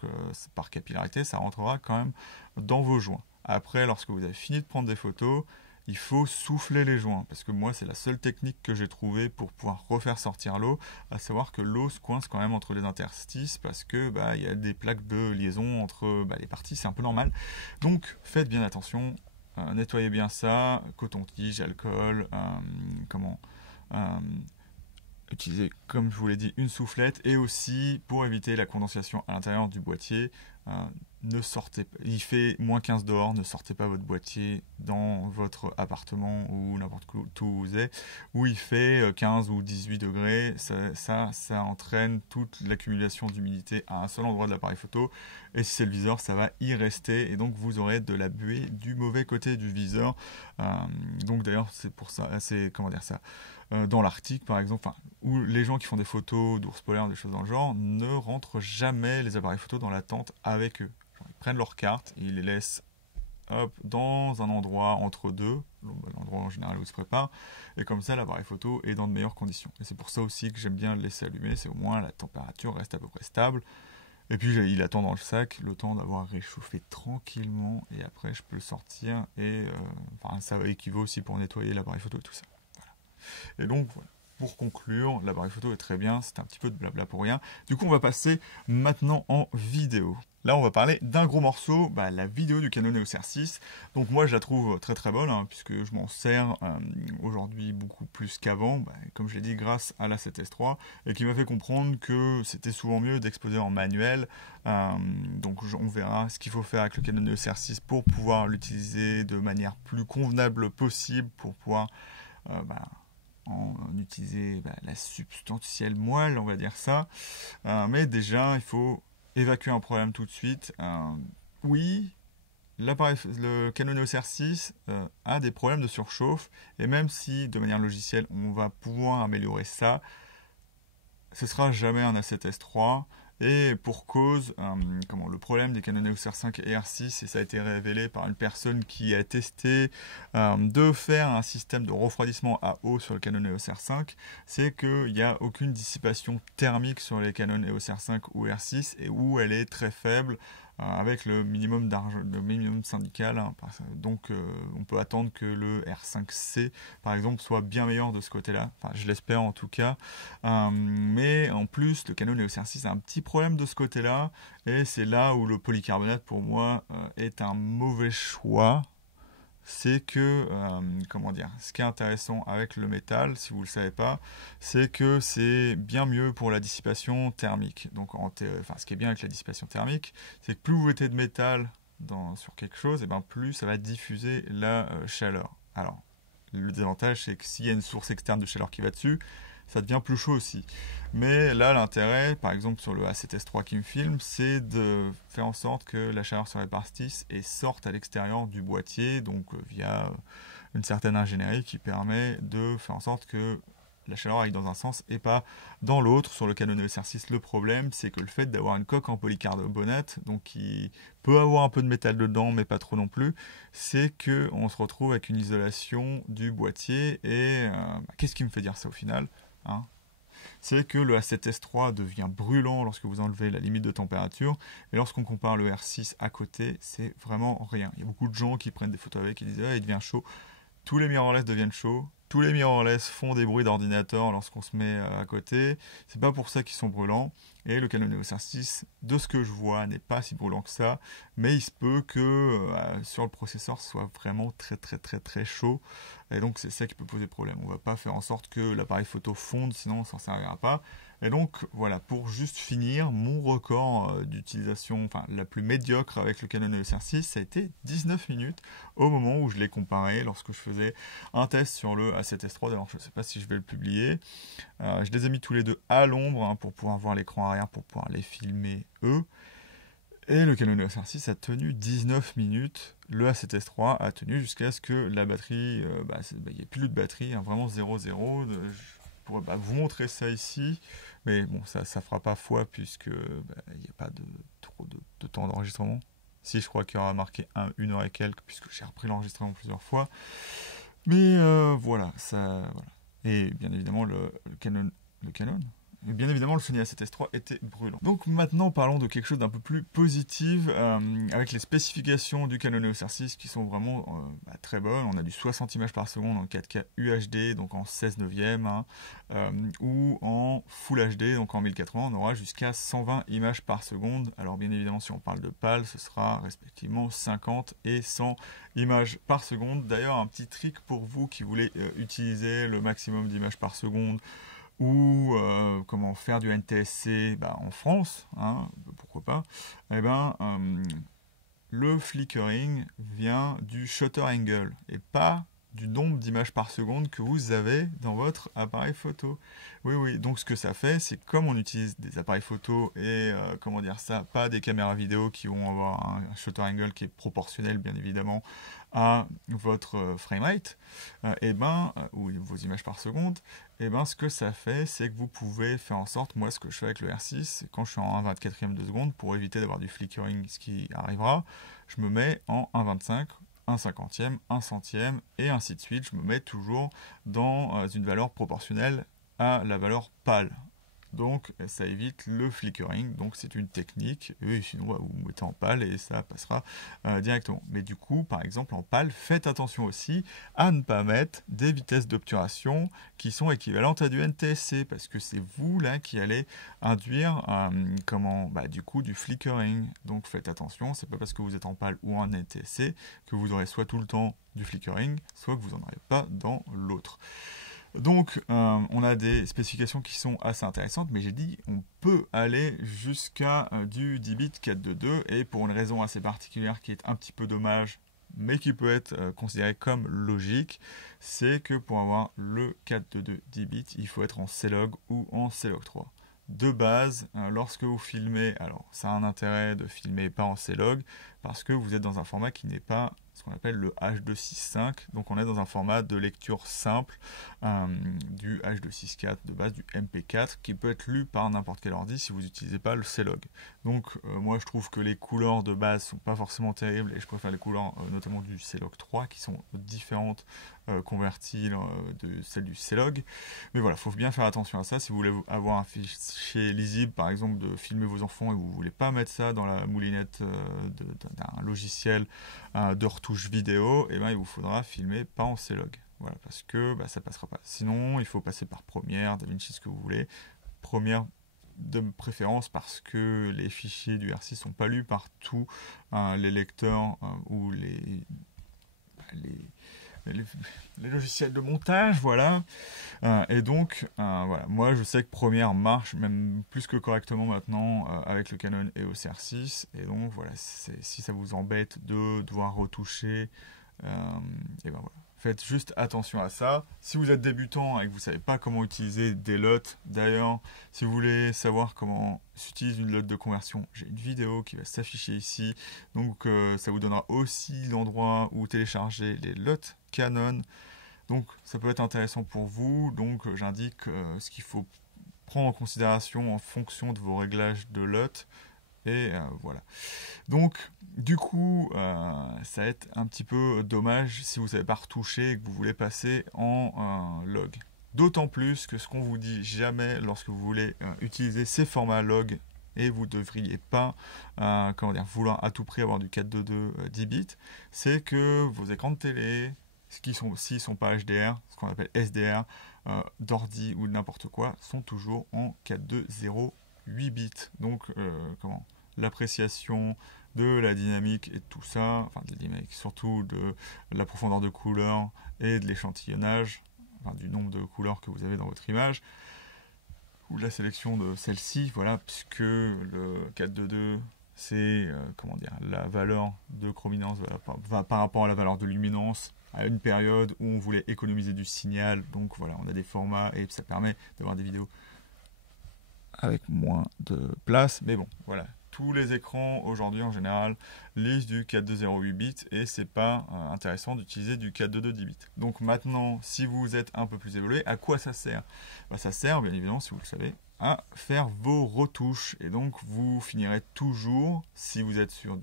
par capillarité ça rentrera quand même dans vos joints. Après, lorsque vous avez fini de prendre des photos, il faut souffler les joints, parce que moi c'est la seule technique que j'ai trouvée pour pouvoir refaire sortir l'eau, à savoir que l'eau se coince quand même entre les interstices, parce que il y a des plaques de liaison entre les parties, c'est un peu normal. Donc faites bien attention, nettoyez bien ça, coton-tige, alcool, utiliser, comme je vous l'ai dit, une soufflette, et aussi pour éviter la condensation à l'intérieur du boîtier, ne sortez pas, il fait moins 15 dehors, ne sortez pas votre boîtier dans votre appartement ou n'importe où vous êtes, où il fait 15 ou 18 degrés, ça entraîne toute l'accumulation d'humidité à un seul endroit de l'appareil photo, et si c'est le viseur, ça va y rester, et donc vous aurez de la buée du mauvais côté du viseur. Donc d'ailleurs, c'est pour ça, c'est, comment dire ça, dans l'Arctique par exemple, où les gens qui font des photos d'ours polaires, des choses dans le genre, ne rentrent jamais les appareils photo dans la tente avec eux. Genre, ils prennent leurs cartes, ils les laissent dans un endroit entre deux, l'endroit en général où ils se préparent, et comme ça l'appareil photo est dans de meilleures conditions. Et c'est pour ça aussi que j'aime bien le laisser allumer, c'est au moins la température reste à peu près stable. Et puis il attend dans le sac le temps d'avoir réchauffé tranquillement, et après je peux le sortir, et ça équivaut aussi pour nettoyer l'appareil photo et tout ça. Et donc, voilà. Pour conclure, l'appareil photo est très bien, c'est un petit peu de blabla pour rien. Du coup, on va passer maintenant en vidéo. Là, on va parler d'un gros morceau, la vidéo du Canon EOS R6. Donc moi, je la trouve très très bonne, puisque je m'en sers aujourd'hui beaucoup plus qu'avant, comme je l'ai dit, grâce à la 7S3, et qui m'a fait comprendre que c'était souvent mieux d'exposer en manuel. Donc on verra ce qu'il faut faire avec le Canon EOS R6 pour pouvoir l'utiliser de manière plus convenable possible, pour pouvoir utiliser la substantielle moelle, on va dire ça. Mais déjà, il faut évacuer un problème tout de suite. Oui, le Canon EOS R6 a des problèmes de surchauffe, et même si de manière logicielle on va pouvoir améliorer ça, ce sera jamais un A7S3. Et pour cause, le problème des Canon EOS R5 et R6, et ça a été révélé par une personne qui a testé de faire un système de refroidissement à eau sur le Canon EOS R5, c'est qu'il n'y a aucune dissipation thermique sur les Canon EOS R5 ou R6, et où elle est très faible, avec le minimum syndical. Donc on peut attendre que le R5C par exemple soit bien meilleur de ce côté-là, je l'espère en tout cas. Mais en plus, le Canon EOS R6 a un petit problème de ce côté-là, et c'est là où le polycarbonate pour moi est un mauvais choix. C'est que, ce qui est intéressant avec le métal, si vous ne le savez pas, c'est que c'est bien mieux pour la dissipation thermique. Donc, ce qui est bien avec la dissipation thermique, c'est que plus vous mettez de métal sur quelque chose, et plus ça va diffuser la chaleur. Alors, le désavantage, c'est que s'il y a une source externe de chaleur qui va dessus, ça devient plus chaud aussi. Mais là, l'intérêt, par exemple sur le A7S3 qui me filme, c'est de faire en sorte que la chaleur se répartisse et sorte à l'extérieur du boîtier, donc via une certaine ingénierie qui permet de faire en sorte que la chaleur aille dans un sens et pas dans l'autre. Sur le Canon EOS R6, le problème, c'est que le fait d'avoir une coque en polycarbonate, donc qui peut avoir un peu de métal dedans, mais pas trop non plus, c'est qu'on se retrouve avec une isolation du boîtier. Et qu'est-ce qui me fait dire ça au final, c'est que le A7S3 devient brûlant lorsque vous enlevez la limite de température, et lorsqu'on compare le R6 à côté, c'est vraiment rien. Il y a beaucoup de gens qui prennent des photos avec et disent il devient chaud. Tous les mirrorless deviennent chauds, tous les mirrorless font des bruits d'ordinateur lorsqu'on se met à côté, c'est pas pour ça qu'ils sont brûlants. Et le Canon EOS R6, de ce que je vois, n'est pas si brûlant que ça, mais il se peut que sur le processeur, ce soit vraiment très très très très chaud, et donc c'est ça qui peut poser problème. On va pas faire en sorte que l'appareil photo fonde, sinon ça ne servira pas. Et donc voilà, pour juste finir, mon record d'utilisation, la plus médiocre avec le Canon EOS R6, ça a été 19 minutes au moment où je l'ai comparé lorsque je faisais un test sur le A7S3. D'ailleurs, je ne sais pas si je vais le publier. Je les ai mis tous les deux à l'ombre pour pouvoir voir l'écran arrière, pour pouvoir les filmer eux. Et le Canon EOS R6 a tenu 19 minutes. Le A7S3 a tenu jusqu'à ce que la batterie, il n'y ait plus de batterie, vraiment 0,0. pourrais vous montrer ça ici, mais bon, ça fera pas foi puisque il n'y a pas trop de temps d'enregistrement. Si, je crois qu'il y aura marqué 1 heure et quelques, puisque j'ai repris l'enregistrement plusieurs fois. Mais voilà, ça, voilà. Et bien évidemment, le Canon. Et bien évidemment, le Sony A7S III était brûlant. Donc maintenant, parlons de quelque chose d'un peu plus positif, avec les spécifications du Canon EOS R6 qui sont vraiment très bonnes. On a du 60 images par seconde en 4K UHD, donc en 16/9, hein, ou en Full HD, donc en 1080, on aura jusqu'à 120 images par seconde. Alors bien évidemment, si on parle de PAL, ce sera respectivement 50 et 100 images par seconde. D'ailleurs, un petit trick pour vous qui voulez utiliser le maximum d'images par seconde, ou comment faire du NTSC en France, hein, pourquoi pas, le flickering vient du shutter angle et pas du nombre d'images par seconde que vous avez dans votre appareil photo. Oui, donc ce que ça fait, c'est comme on utilise des appareils photo et, pas des caméras vidéo qui vont avoir un shutter angle qui est proportionnel, bien évidemment, à votre framerate, ou vos images par seconde, ce que ça fait, c'est que vous pouvez faire en sorte, moi ce que je fais avec le R6, quand je suis en 1/24e de seconde, pour éviter d'avoir du flickering, ce qui arrivera, je me mets en 1/25, 1/50e, 1/100e, et ainsi de suite. Je me mets toujours dans une valeur proportionnelle à la valeur PAL. Donc ça évite le flickering, donc c'est une technique, et sinon vous mettez en PAL et ça passera directement. Mais du coup, par exemple en PAL, faites attention aussi à ne pas mettre des vitesses d'obturation qui sont équivalentes à du NTSC, parce que c'est vous là qui allez induire du coup du flickering. Donc faites attention, c'est pas parce que vous êtes en PAL ou en NTSC que vous aurez soit tout le temps du flickering, soit que vous n'en aurez pas dans l'autre. Donc, on a des spécifications qui sont assez intéressantes, mais j'ai dit on peut aller jusqu'à du 10 bits 422, et pour une raison assez particulière qui est un petit peu dommage, mais qui peut être considérée comme logique, c'est que pour avoir le 422 10 bits, il faut être en C-Log ou en C-Log 3. De base, lorsque vous filmez, alors ça a un intérêt de filmer pas en C-Log, parce que vous êtes dans un format qui n'est pas ce qu'on appelle le H265, donc on est dans un format de lecture simple du H264 de base, du MP4, qui peut être lu par n'importe quel ordi si vous n'utilisez pas le C-Log. Donc moi je trouve que les couleurs de base sont pas forcément terribles, et je préfère les couleurs notamment du C-Log 3 qui sont différentes, converties de celles du C-Log. Mais voilà, il faut bien faire attention à ça. Si vous voulez avoir un fichier lisible, par exemple, de filmer vos enfants, et vous ne voulez pas mettre ça dans la moulinette d'un logiciel de retouche vidéo, il vous faudra filmer pas en C-Log. Voilà, parce que ça passera pas. Sinon, il faut passer par Premiere, DaVinci, ce que vous voulez. Premiere de préférence parce que les fichiers du R6 sont pas lus par tous les lecteurs ou les logiciels de montage, voilà. Et donc, voilà, moi je sais que Premiere marche même plus que correctement maintenant avec le Canon EOS R6, et donc voilà, si ça vous embête de devoir retoucher, et voilà. Faites juste attention à ça. Si vous êtes débutant et que vous ne savez pas comment utiliser des LUT, d'ailleurs, si vous voulez savoir comment s'utilise une LUT de conversion, j'ai une vidéo qui va s'afficher ici. Donc, ça vous donnera aussi l'endroit où télécharger les LUT Canon. Donc, ça peut être intéressant pour vous. Donc, j'indique ce qu'il faut prendre en considération en fonction de vos réglages de LUT. Et voilà. Donc, du coup, ça va être un petit peu dommage si vous ne savez pas retoucher et que vous voulez passer en log. D'autant plus que ce qu'on vous dit jamais lorsque vous voulez utiliser ces formats log, et vous ne devriez pas vouloir à tout prix avoir du 422 10 bits, c'est que vos écrans de télé, s'ils sont pas HDR, ce qu'on appelle SDR, d'ordi ou de n'importe quoi, sont toujours en 420 8 bits. Donc, l'appréciation de la dynamique et de tout ça, enfin de la dynamique, surtout de la profondeur de couleur et de l'échantillonnage, du nombre de couleurs que vous avez dans votre image, ou la sélection de celle-ci, voilà, puisque le 422, c'est la valeur de chrominance va par rapport à la valeur de luminance à une période où on voulait économiser du signal. Donc voilà, on a des formats et ça permet d'avoir des vidéos avec moins de place, mais bon, voilà. tous les écrans aujourd'hui en général lisent du 4208 bits et c'est pas intéressant d'utiliser du 4220 bits. Donc maintenant, si vous êtes un peu plus évolué, à quoi ça sert? Ça sert bien évidemment, si vous le savez, à faire vos retouches. Et donc vous finirez toujours, si vous êtes sur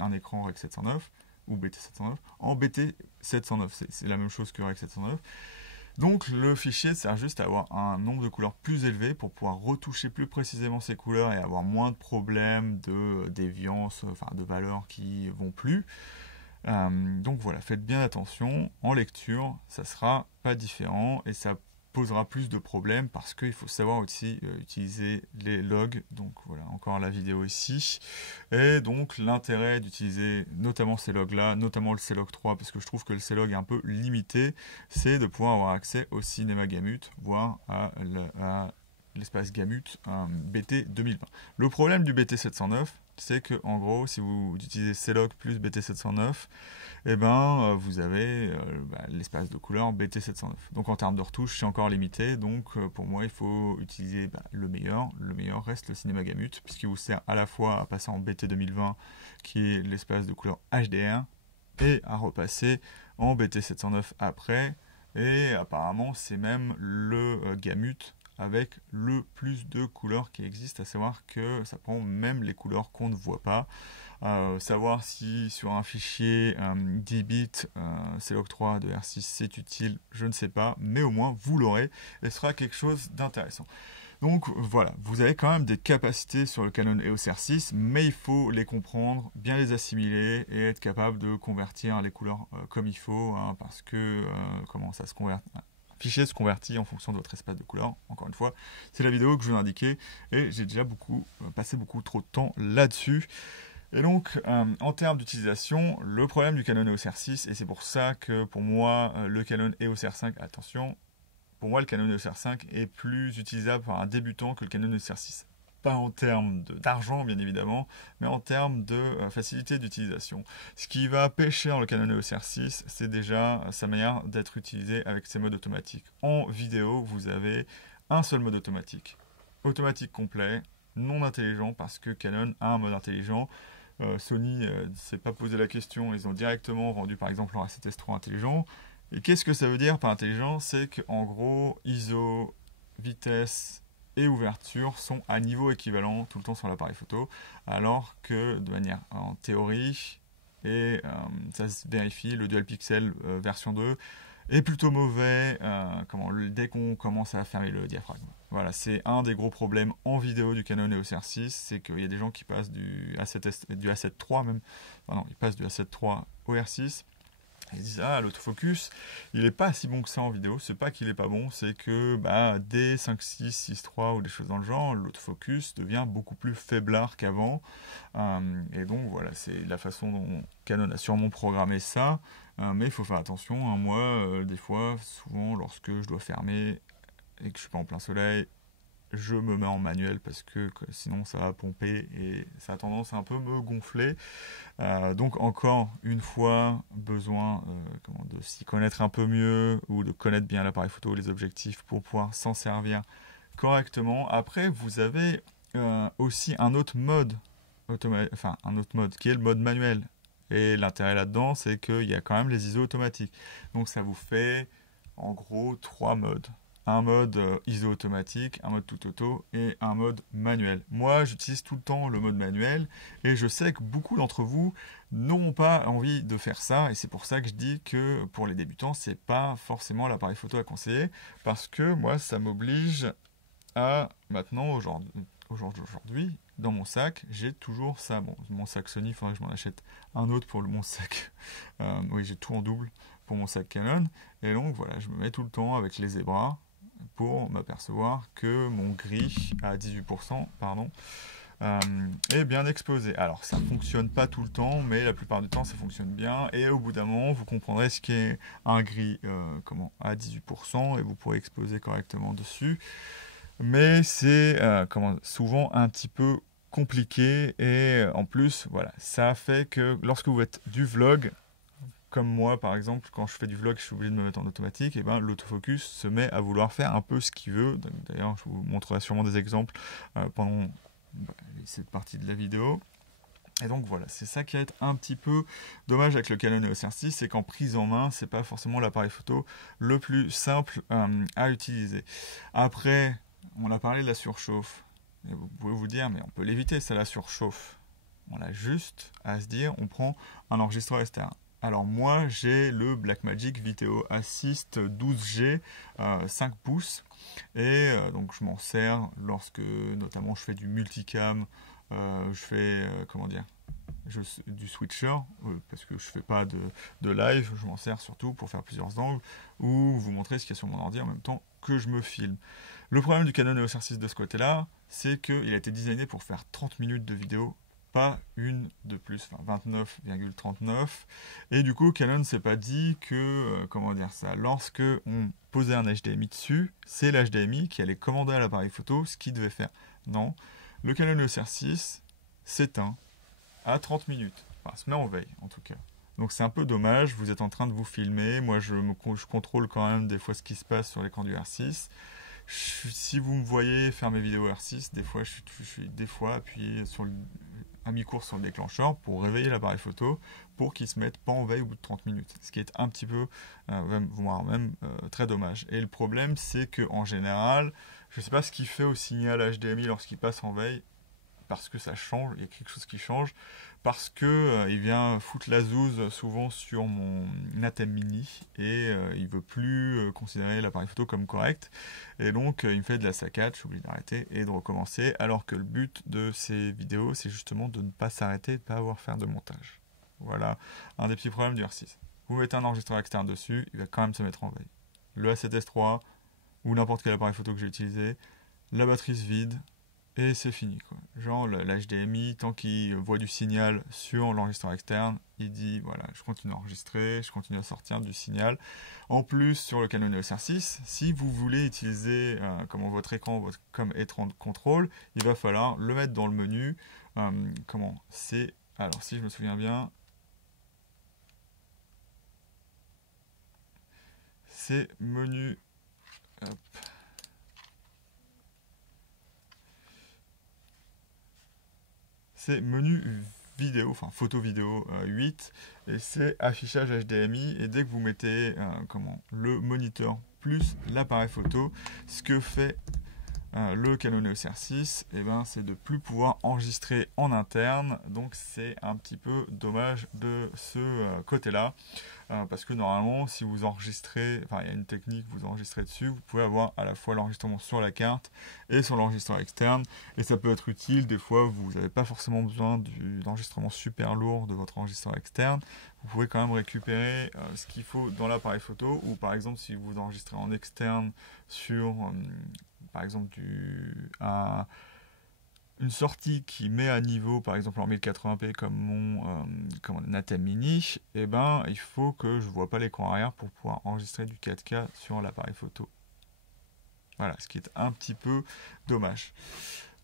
un écran Rec 709 ou BT 709, en BT 709. C'est la même chose que Rec 709. Donc le fichier sert juste à avoir un nombre de couleurs plus élevé pour pouvoir retoucher plus précisément ces couleurs et avoir moins de problèmes de déviance, enfin de valeurs qui vont plus. Donc voilà, faites bien attention. En lecture, ça sera pas différent et ça posera plus de problèmes parce qu'il faut savoir aussi utiliser les logs. Donc voilà, encore la vidéo ici. Et donc l'intérêt d'utiliser notamment ces logs-là, notamment le CLog 3, parce que je trouve que le CLog est un peu limité, c'est de pouvoir avoir accès au cinéma Gamut, voire à l'espace Gamut BT 2020. Le problème du BT 709, c'est que en gros, si vous utilisez CLog plus BT 709, eh ben, vous avez l'espace de couleur BT 709. Donc en termes de retouche, c'est encore limité. Donc pour moi, il faut utiliser le meilleur. Le meilleur reste le cinéma Gamut, puisqu'il vous sert à la fois à passer en BT 2020, qui est l'espace de couleur HDR, et à repasser en BT 709 après. Et apparemment, c'est même le Gamut avec le plus de couleurs qui existe, à savoir que ça prend même les couleurs qu'on ne voit pas. Savoir si sur un fichier 10 bits CLog 3 de R6 c'est utile, je ne sais pas, mais au moins vous l'aurez et ce sera quelque chose d'intéressant. Donc voilà, vous avez quand même des capacités sur le Canon EOS R6, mais il faut les comprendre, bien les assimiler et être capable de convertir les couleurs comme il faut, hein, parce que comment ça se convertit, fichier se convertit en fonction de votre espace de couleur. Encore une fois, c'est la vidéo que je vous ai indiquée et j'ai déjà passé beaucoup trop de temps là-dessus. Et donc, en termes d'utilisation, le problème du Canon EOS R6, et c'est pour ça que pour moi, le Canon EOS R5, attention, pour moi, le Canon EOS R5 est plus utilisable par un débutant que le Canon EOS R6. Pas en termes d'argent, bien évidemment, mais en termes de facilité d'utilisation. Ce qui va pêcher dans le Canon EOS R6, c'est déjà sa manière d'être utilisé avec ses modes automatiques. En vidéo, vous avez un seul mode automatique. Automatique complet, non intelligent, parce que Canon a un mode intelligent. Sony ne s'est pas posé la question, ils ont directement rendu par exemple leur A7S3 intelligent. Et qu'est-ce que ça veut dire par intelligent? C'est qu'en gros, ISO, vitesse et ouverture sont à niveau équivalent tout le temps sur l'appareil photo, alors que de manière en théorie, et ça se vérifie, le dual pixel version 2 est plutôt mauvais dès qu'on commence à fermer le diaphragme. Voilà, c'est un des gros problèmes en vidéo du Canon EOS R6, c'est qu'il y a des gens qui passent du A7 III même, non, ils passent du A7 III au R6, ils disent l'autofocus, il n'est pas si bon que ça en vidéo, c'est pas qu'il est pas bon, c'est que dès 5.6, 6.3 ou des choses dans le genre, l'autofocus devient beaucoup plus faiblard qu'avant, et donc voilà, c'est la façon dont Canon a sûrement programmé ça, mais il faut faire attention, hein, moi, des fois, souvent, lorsque je dois fermer et que je suis pas en plein soleil, je me mets en manuel parce que sinon ça va pomper et ça a tendance à un peu me gonfler. Donc encore une fois, besoin de s'y connaître un peu mieux ou de connaître bien l'appareil photo, les objectifs pour pouvoir s'en servir correctement. Après, vous avez aussi un autre mode, qui est le mode manuel. Et l'intérêt là-dedans, c'est qu'il y a quand même les ISO automatiques. Donc ça vous fait en gros 3 modes. Un mode ISO automatique, un mode tout auto et un mode manuel. Moi, j'utilise tout le temps le mode manuel et je sais que beaucoup d'entre vous n'ont pas envie de faire ça et c'est pour ça que je dis que pour les débutants, c'est pas forcément l'appareil photo à conseiller parce que moi, ça m'oblige à maintenant, aujourd'hui, dans mon sac, j'ai toujours ça. Bon, mon sac Sony, il faudrait que je m'en achète un autre pour mon sac. Oui, j'ai tout en double pour mon sac Canon. Et donc, voilà, je me mets tout le temps avec les zébras pour m'apercevoir que mon gris à 18% est bien exposé. Alors ça fonctionne pas tout le temps, mais la plupart du temps ça fonctionne bien et au bout d'un moment vous comprendrez ce qu'est un gris à 18% et vous pourrez exposer correctement dessus. Mais c'est souvent un petit peu compliqué et en plus voilà, ça fait que lorsque vous faites du vlog, comme moi par exemple, quand je fais du vlog, je suis obligé de me mettre en automatique, et l'autofocus se met à vouloir faire un peu ce qu'il veut. D'ailleurs, je vous montrerai sûrement des exemples pendant cette partie de la vidéo. Et donc voilà, c'est ça qui va être un petit peu dommage avec le Canon EOS R6, c'est qu'en prise en main, c'est pas forcément l'appareil photo le plus simple à utiliser. Après, on a parlé de la surchauffe. Et vous pouvez vous dire, mais on peut l'éviter, ça la surchauffe. On a juste à se dire, on prend un enregistreur externe. Alors moi, j'ai le Blackmagic Video Assist 12G 5 pouces. Et donc je m'en sers lorsque notamment je fais du multicam, je fais, du switcher, parce que je fais pas de live, je m'en sers surtout pour faire plusieurs angles, ou vous montrer ce qu'il y a sur mon ordi en même temps que je me filme. Le problème du Canon EOS R6 de ce côté-là, c'est qu'il a été designé pour faire 30 minutes de vidéo, pas une de plus, enfin 29,39. Et du coup, Canon ne s'est pas dit que, lorsque on posait un HDMI dessus, c'est l'HDMI qui allait commander à l'appareil photo ce qu'il devait faire. Non, le Canon EOS R6 s'éteint à 30 minutes. Enfin, se met en veille, en tout cas. Donc c'est un peu dommage, vous êtes en train de vous filmer. Moi, je contrôle quand même des fois ce qui se passe sur l'écran du R6. Si vous me voyez faire mes vidéos R6, des fois, je suis des fois appuyé à mi-cours sur le déclencheur pour réveiller l'appareil photo pour qu'il se mette pas en veille au bout de 30 minutes. Ce qui est un petit peu, voire même très dommage. Et le problème, c'est qu'en général, je ne sais pas ce qu'il fait au signal HDMI lorsqu'il passe en veille, parce que ça change, il y a quelque chose qui change, parce que il vient foutre la zouze souvent sur mon Atem Mini et il veut plus considérer l'appareil photo comme correct, et donc il me fait de la saccade, je suis obligé d'arrêter et de recommencer, alors que le but de ces vidéos, c'est justement de ne pas s'arrêter, de ne pas avoir à faire de montage. Voilà un des petits problèmes du R6. Vous mettez un enregistreur externe dessus, il va quand même se mettre en veille. Le A7S3 ou n'importe quel appareil photo que j'ai utilisé, la batterie se vide, et c'est fini, quoi. Genre l'HDMI, tant qu'il voit du signal sur l'enregistreur externe, il dit voilà, je continue à enregistrer, je continue à sortir du signal. En plus, sur le Canon EOS R6, si vous voulez utiliser votre écran comme écran de contrôle, il va falloir le mettre dans le menu. Alors si je me souviens bien, c'est menu. Hop. C'est menu vidéo, enfin photo vidéo 8, et c'est affichage HDMI, et dès que vous mettez le moniteur plus l'appareil photo, ce que fait le Canon EOS R6, c'est de plus pouvoir enregistrer en interne, donc c'est un petit peu dommage de ce côté-là, parce que normalement, si vous enregistrez, il y a une technique, vous enregistrez dessus, vous pouvez avoir à la fois l'enregistrement sur la carte et sur l'enregistreur externe, et ça peut être utile. Des fois, vous n'avez pas forcément besoin d'enregistrement super lourd de votre enregistreur externe, vous pouvez quand même récupérer ce qu'il faut dans l'appareil photo, ou par exemple, si vous enregistrez en externe sur par exemple une sortie qui met à niveau, par exemple en 1080p comme mon Atem Mini, il faut que je ne vois pas l'écran arrière pour pouvoir enregistrer du 4K sur l'appareil photo. Voilà, ce qui est un petit peu dommage.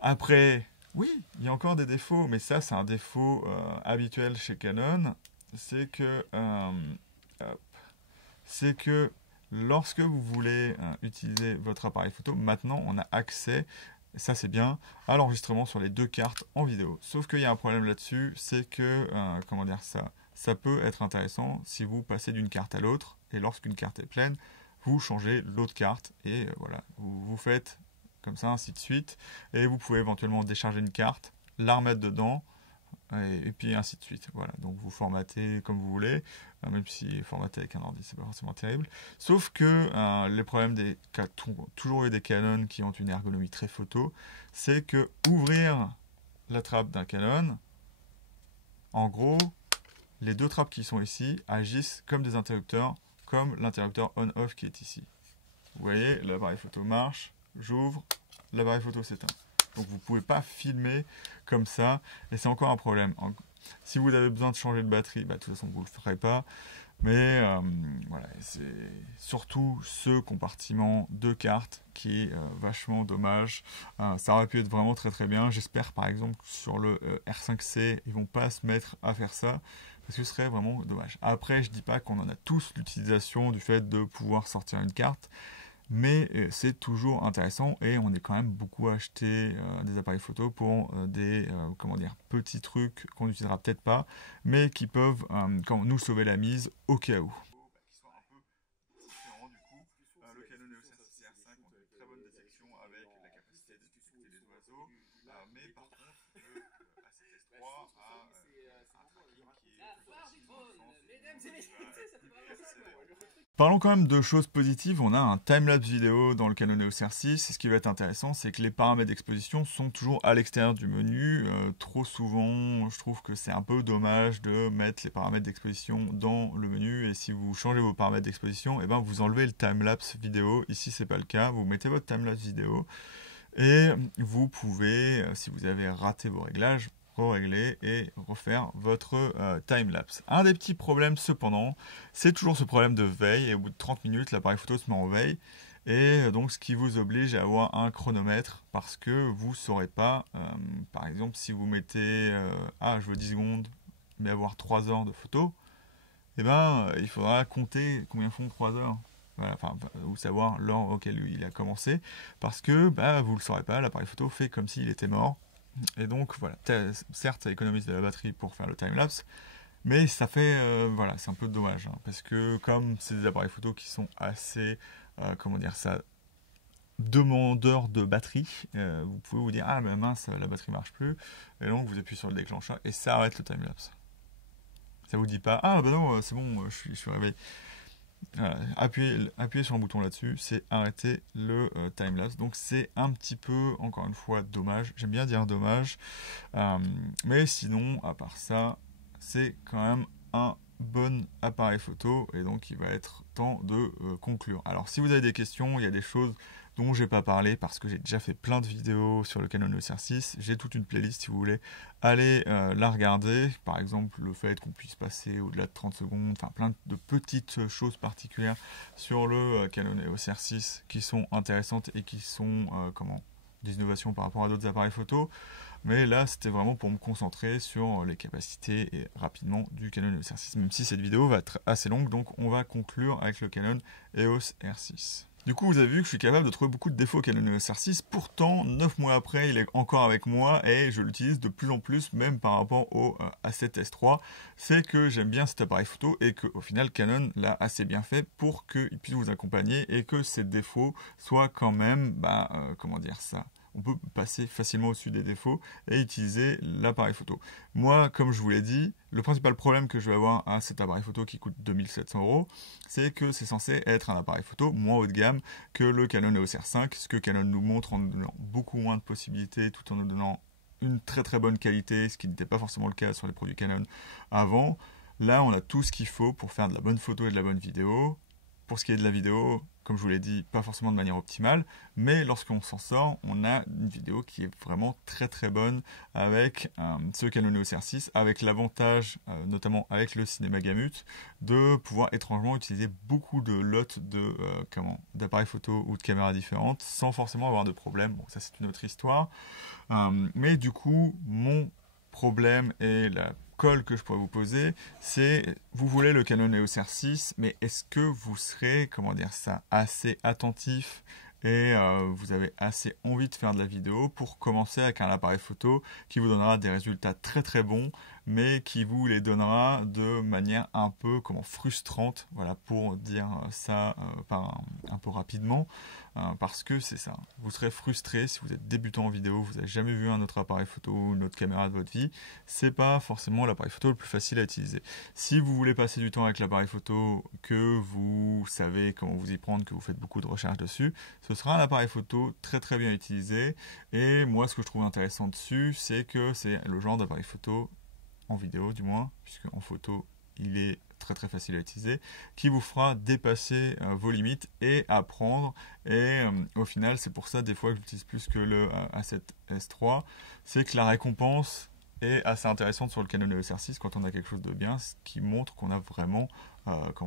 Après, oui, il y a encore des défauts, mais ça c'est un défaut habituel chez Canon, c'est que lorsque vous voulez utiliser votre appareil photo, maintenant on a accès, ça c'est bien, à l'enregistrement sur les deux cartes en vidéo. Sauf qu'il y a un problème là-dessus, c'est que, ça peut être intéressant si vous passez d'une carte à l'autre, et lorsqu'une carte est pleine, vous changez l'autre carte, et voilà, vous faites comme ça, ainsi de suite, et vous pouvez éventuellement décharger une carte, la remettre dedans, et puis ainsi de suite. Voilà, donc vous formatez comme vous voulez, même si formater avec un ordi c'est pas forcément terrible. Sauf que les problèmes toujours eu des Canon qui ont une ergonomie très photo, c'est que ouvrir la trappe d'un Canon, en gros, les deux trappes qui sont ici agissent comme des interrupteurs, comme l'interrupteur on-off qui est ici. Vous voyez, l'appareil photo marche, j'ouvre, l'appareil photo s'éteint. Donc vous ne pouvez pas filmer comme ça, et c'est encore un problème. Si vous avez besoin de changer de batterie, de toute façon vous ne le ferez pas, mais voilà, c'est surtout ce compartiment de cartes qui est vachement dommage. Ça aurait pu être vraiment très très bien. J'espère par exemple que sur le R5C, ils ne vont pas se mettre à faire ça, parce que ce serait vraiment dommage. Après, je ne dis pas qu'on en a tous l'utilisation du fait de pouvoir sortir une carte, mais c'est toujours intéressant et on est quand même beaucoup à acheter des appareils photo pour des comment dire, petits trucs qu'on n'utilisera peut-être pas, mais qui peuvent nous sauver la mise au cas où. Qui sont un peu différents du coup. Le Canon EOS R6 et R5 ont une très bonne détection avec la capacité de détecter les oiseaux, mais par contre le A7S3 a un tracking qui est plutôt facile dans le sens Parlons quand même de choses positives, on a un timelapse vidéo dans le Canon EOS R6, et ce qui va être intéressant, c'est que les paramètres d'exposition sont toujours à l'extérieur du menu. Trop souvent, je trouve que c'est un peu dommage de mettre les paramètres d'exposition dans le menu, et si vous changez vos paramètres d'exposition, et ben vous enlevez le timelapse vidéo. Ici, c'est pas le cas, vous mettez votre timelapse vidéo, et vous pouvez, si vous avez raté vos réglages, régler et refaire votre timelapse. Un des petits problèmes cependant, c'est toujours ce problème de veille, et au bout de 30 minutes, l'appareil photo se met en veille, et donc ce qui vous oblige à avoir un chronomètre, parce que vous ne saurez pas, par exemple, si vous mettez, je veux 10 secondes, mais avoir 3 heures de photo, et il faudra compter combien font 3 heures. Voilà, ou savoir l'heure auquel il a commencé, parce que vous ne le saurez pas, l'appareil photo fait comme s'il était mort. Et donc voilà, certes ça économise de la batterie pour faire le timelapse, mais ça fait, voilà, c'est un peu dommage, hein, parce que comme c'est des appareils photo qui sont assez, comment dire ça, demandeurs de batterie, vous pouvez vous dire, ah ben mince, la batterie marche plus, et donc vous appuyez sur le déclencheur et ça arrête le timelapse. Ça vous dit pas, ah ben non, c'est bon, je suis réveillé. Voilà, appuyez sur un bouton là-dessus, c'est arrêter le timelapse. Donc c'est un petit peu, encore une fois, dommage. J'aime bien dire dommage. Mais sinon, à part ça, c'est quand même un bon appareil photo. Et donc il va être temps de conclure. Alors si vous avez des questions, il y a des choses dont j'ai pas parlé parce que j'ai déjà fait plein de vidéos sur le Canon EOS R6. J'ai toute une playlist si vous voulez aller la regarder. Par exemple, le fait qu'on puisse passer au-delà de 30 secondes, enfin plein de petites choses particulières sur le Canon EOS R6 qui sont intéressantes et qui sont des innovations par rapport à d'autres appareils photo. Mais là, c'était vraiment pour me concentrer sur les capacités et rapidement du Canon EOS R6, même si cette vidéo va être assez longue, donc on va conclure avec le Canon EOS R6. Du coup, vous avez vu que je suis capable de trouver beaucoup de défauts au Canon EOS R6, pourtant, 9 mois après, il est encore avec moi et je l'utilise de plus en plus, même par rapport au A7S3. C'est que j'aime bien cet appareil photo et qu'au final, Canon l'a assez bien fait pour qu'il puisse vous accompagner et que ces défauts soient quand même, comment dire ça, on peut passer facilement au-dessus des défauts et utiliser l'appareil photo. Moi, comme je vous l'ai dit, le principal problème que je vais avoir à cet appareil photo qui coûte 2700 €, c'est que c'est censé être un appareil photo moins haut de gamme que le Canon EOS R5, ce que Canon nous montre en nous donnant beaucoup moins de possibilités tout en nous donnant une très très bonne qualité, ce qui n'était pas forcément le cas sur les produits Canon avant. Là, on a tout ce qu'il faut pour faire de la bonne photo et de la bonne vidéo. Pour ce qui est de la vidéo, comme je vous l'ai dit, pas forcément de manière optimale, mais lorsqu'on s'en sort, on a une vidéo qui est vraiment très très bonne avec ce Canon EOS R6, avec l'avantage, notamment avec le cinéma Gamut, de pouvoir étrangement utiliser beaucoup de lots d'appareils photo ou de caméras différentes sans forcément avoir de problème. Bon, ça c'est une autre histoire. Mais du coup, mon problème et la colle que je pourrais vous poser, c'est vous voulez le Canon EOS R6, mais est-ce que vous serez, comment dire ça, assez attentif et vous avez assez envie de faire de la vidéo pour commencer avec un appareil photo qui vous donnera des résultats très très bons, mais qui vous les donnera de manière un peu frustrante, voilà, pour dire ça un peu rapidement, parce que c'est ça, vous serez frustré si vous êtes débutant en vidéo, vous n'avez jamais vu un autre appareil photo ou une autre caméra de votre vie, c'est pas forcément l'appareil photo le plus facile à utiliser. Si vous voulez passer du temps avec l'appareil photo, que vous savez comment vous y prendre, que vous faites beaucoup de recherches dessus, ce sera un appareil photo très très bien utilisé. Et moi, ce que je trouve intéressant dessus, c'est que c'est le genre d'appareil photo, en vidéo du moins, puisque en photo, il est très très facile à utiliser, qui vous fera dépasser vos limites et apprendre. Et au final, c'est pour ça des fois que j'utilise plus que le A7S3, c'est que la récompense est assez intéressante sur le Canon EOS R6 quand on a quelque chose de bien, ce qui montre qu'on a vraiment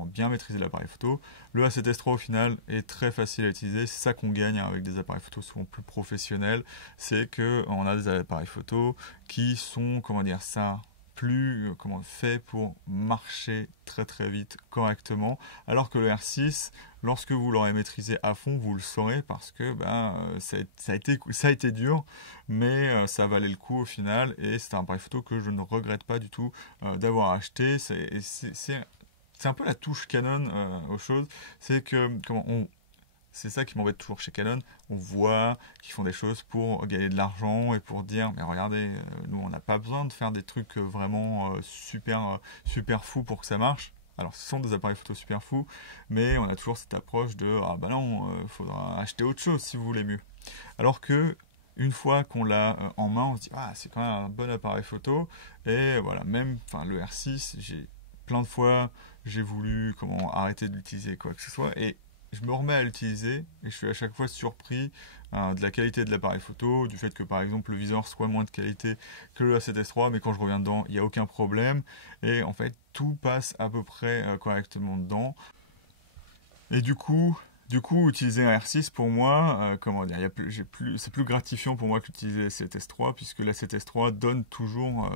bien maîtriser l'appareil photo. Le A7S3 au final est très facile à utiliser, c'est ça qu'on gagne avec des appareils photo souvent plus professionnels, c'est qu'on a des appareils photo qui sont, comment dire ça, plus fait pour marcher très très vite correctement, alors que le R6, lorsque vous l'aurez maîtrisé à fond, vous le saurez parce que ça a été dur, mais ça valait le coup au final, et c'est un appareil photo que je ne regrette pas du tout d'avoir acheté. C'est un peu la touche Canon aux choses, c'est que c'est ça qui m'embête toujours chez Canon. On voit qu'ils font des choses pour gagner de l'argent et pour dire, mais regardez, nous on n'a pas besoin de faire des trucs vraiment super fous pour que ça marche. Alors ce sont des appareils photo super fous, mais on a toujours cette approche de, ah bah non, faudra acheter autre chose si vous voulez mieux. Alors que une fois qu'on l'a en main, on se dit, ah c'est quand même un bon appareil photo. Et voilà, même le R6, plein de fois, j'ai voulu arrêter de l'utiliser quoi que ce soit, et je me remets à l'utiliser et je suis à chaque fois surpris de la qualité de l'appareil photo, du fait que par exemple le viseur soit moins de qualité que le A7S III, mais quand je reviens dedans, il n'y a aucun problème, et en fait tout passe à peu près correctement dedans. Et du coup, utiliser un R6 pour moi, c'est plus gratifiant pour moi qu'utiliser la 7S III, puisque la 7S III donne toujours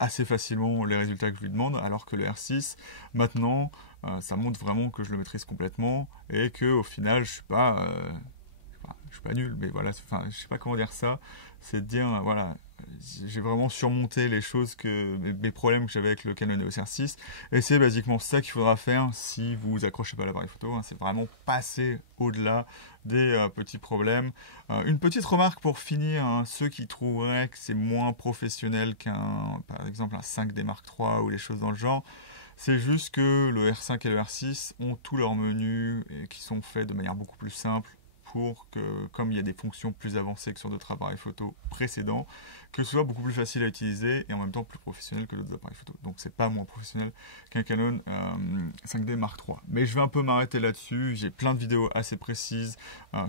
assez facilement les résultats que je lui demande, alors que le R6, maintenant, ça montre vraiment que je le maîtrise complètement, et que au final, je suis pas nul, mais voilà, je sais pas comment dire ça, c'est de dire, voilà, j'ai vraiment surmonté les choses mes problèmes que j'avais avec le Canon EOS R6, et c'est basiquement ça qu'il faudra faire si vous vous accrochez pas à l'appareil photo, hein, c'est vraiment passer au-delà des petits problèmes. Une petite remarque pour finir, hein, ceux qui trouveraient que c'est moins professionnel par exemple un 5D Mark III ou les choses dans le genre, c'est juste que le R5 et le R6 ont tous leurs menus et qui sont faits de manière beaucoup plus simple, pour que, comme il y a des fonctions plus avancées que sur d'autres appareils photo précédents, que ce soit beaucoup plus facile à utiliser et en même temps plus professionnel que d'autres appareils photo. Donc c'est pas moins professionnel qu'un Canon 5D Mark III. Mais je vais un peu m'arrêter là-dessus. J'ai plein de vidéos assez précises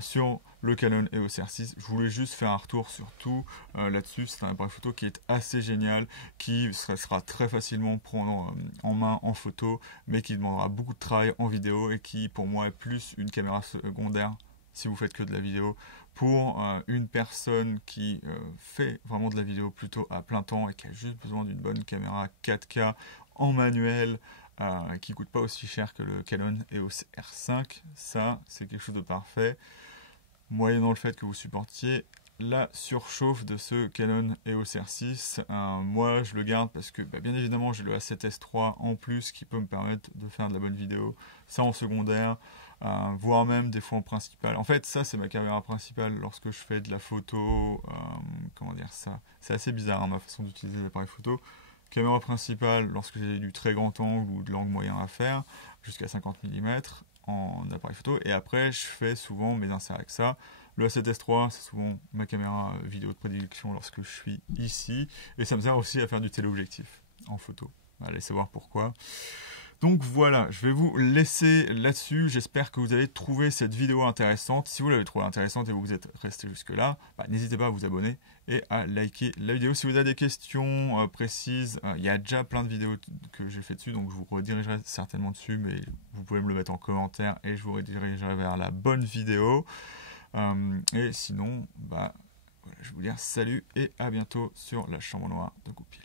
sur le Canon EOS R6. Je voulais juste faire un retour sur tout là-dessus. C'est un appareil photo qui est assez génial, qui sera très facilement prendre en main en photo, mais qui demandera beaucoup de travail en vidéo et qui pour moi est plus une caméra secondaire si vous faites que de la vidéo, pour une personne qui fait vraiment de la vidéo plutôt à plein temps et qui a juste besoin d'une bonne caméra 4K en manuel, qui ne coûte pas aussi cher que le Canon EOS R5. Ça, c'est quelque chose de parfait, moyennant le fait que vous supportiez la surchauffe de ce Canon EOS R6. Moi, je le garde parce que, bien évidemment, j'ai le A7S III en plus qui peut me permettre de faire de la bonne vidéo, ça en secondaire, voire même des fois en principal. En fait, ça, c'est ma caméra principale lorsque je fais de la photo. Comment dire ça? C'est assez bizarre, hein, ma façon d'utiliser l'appareil photo. Caméra principale lorsque j'ai du très grand angle ou de l'angle moyen à faire, jusqu'à 50 mm en appareil photo. Et après, je fais souvent mes inserts avec ça. Le A7S III, c'est souvent ma caméra vidéo de prédilection lorsque je suis ici. Et ça me sert aussi à faire du téléobjectif en photo. Allez savoir pourquoi. Donc voilà, je vais vous laisser là-dessus. J'espère que vous avez trouvé cette vidéo intéressante. Si vous l'avez trouvée intéressante et vous êtes resté jusque-là, n'hésitez pas à vous abonner et à liker la vidéo. Si vous avez des questions précises, il y a déjà plein de vidéos que j'ai fait dessus, donc je vous redirigerai certainement dessus, mais vous pouvez me le mettre en commentaire et je vous redirigerai vers la bonne vidéo. Et sinon, voilà, je vais vous dire salut et à bientôt sur la chambre noire de Goupil.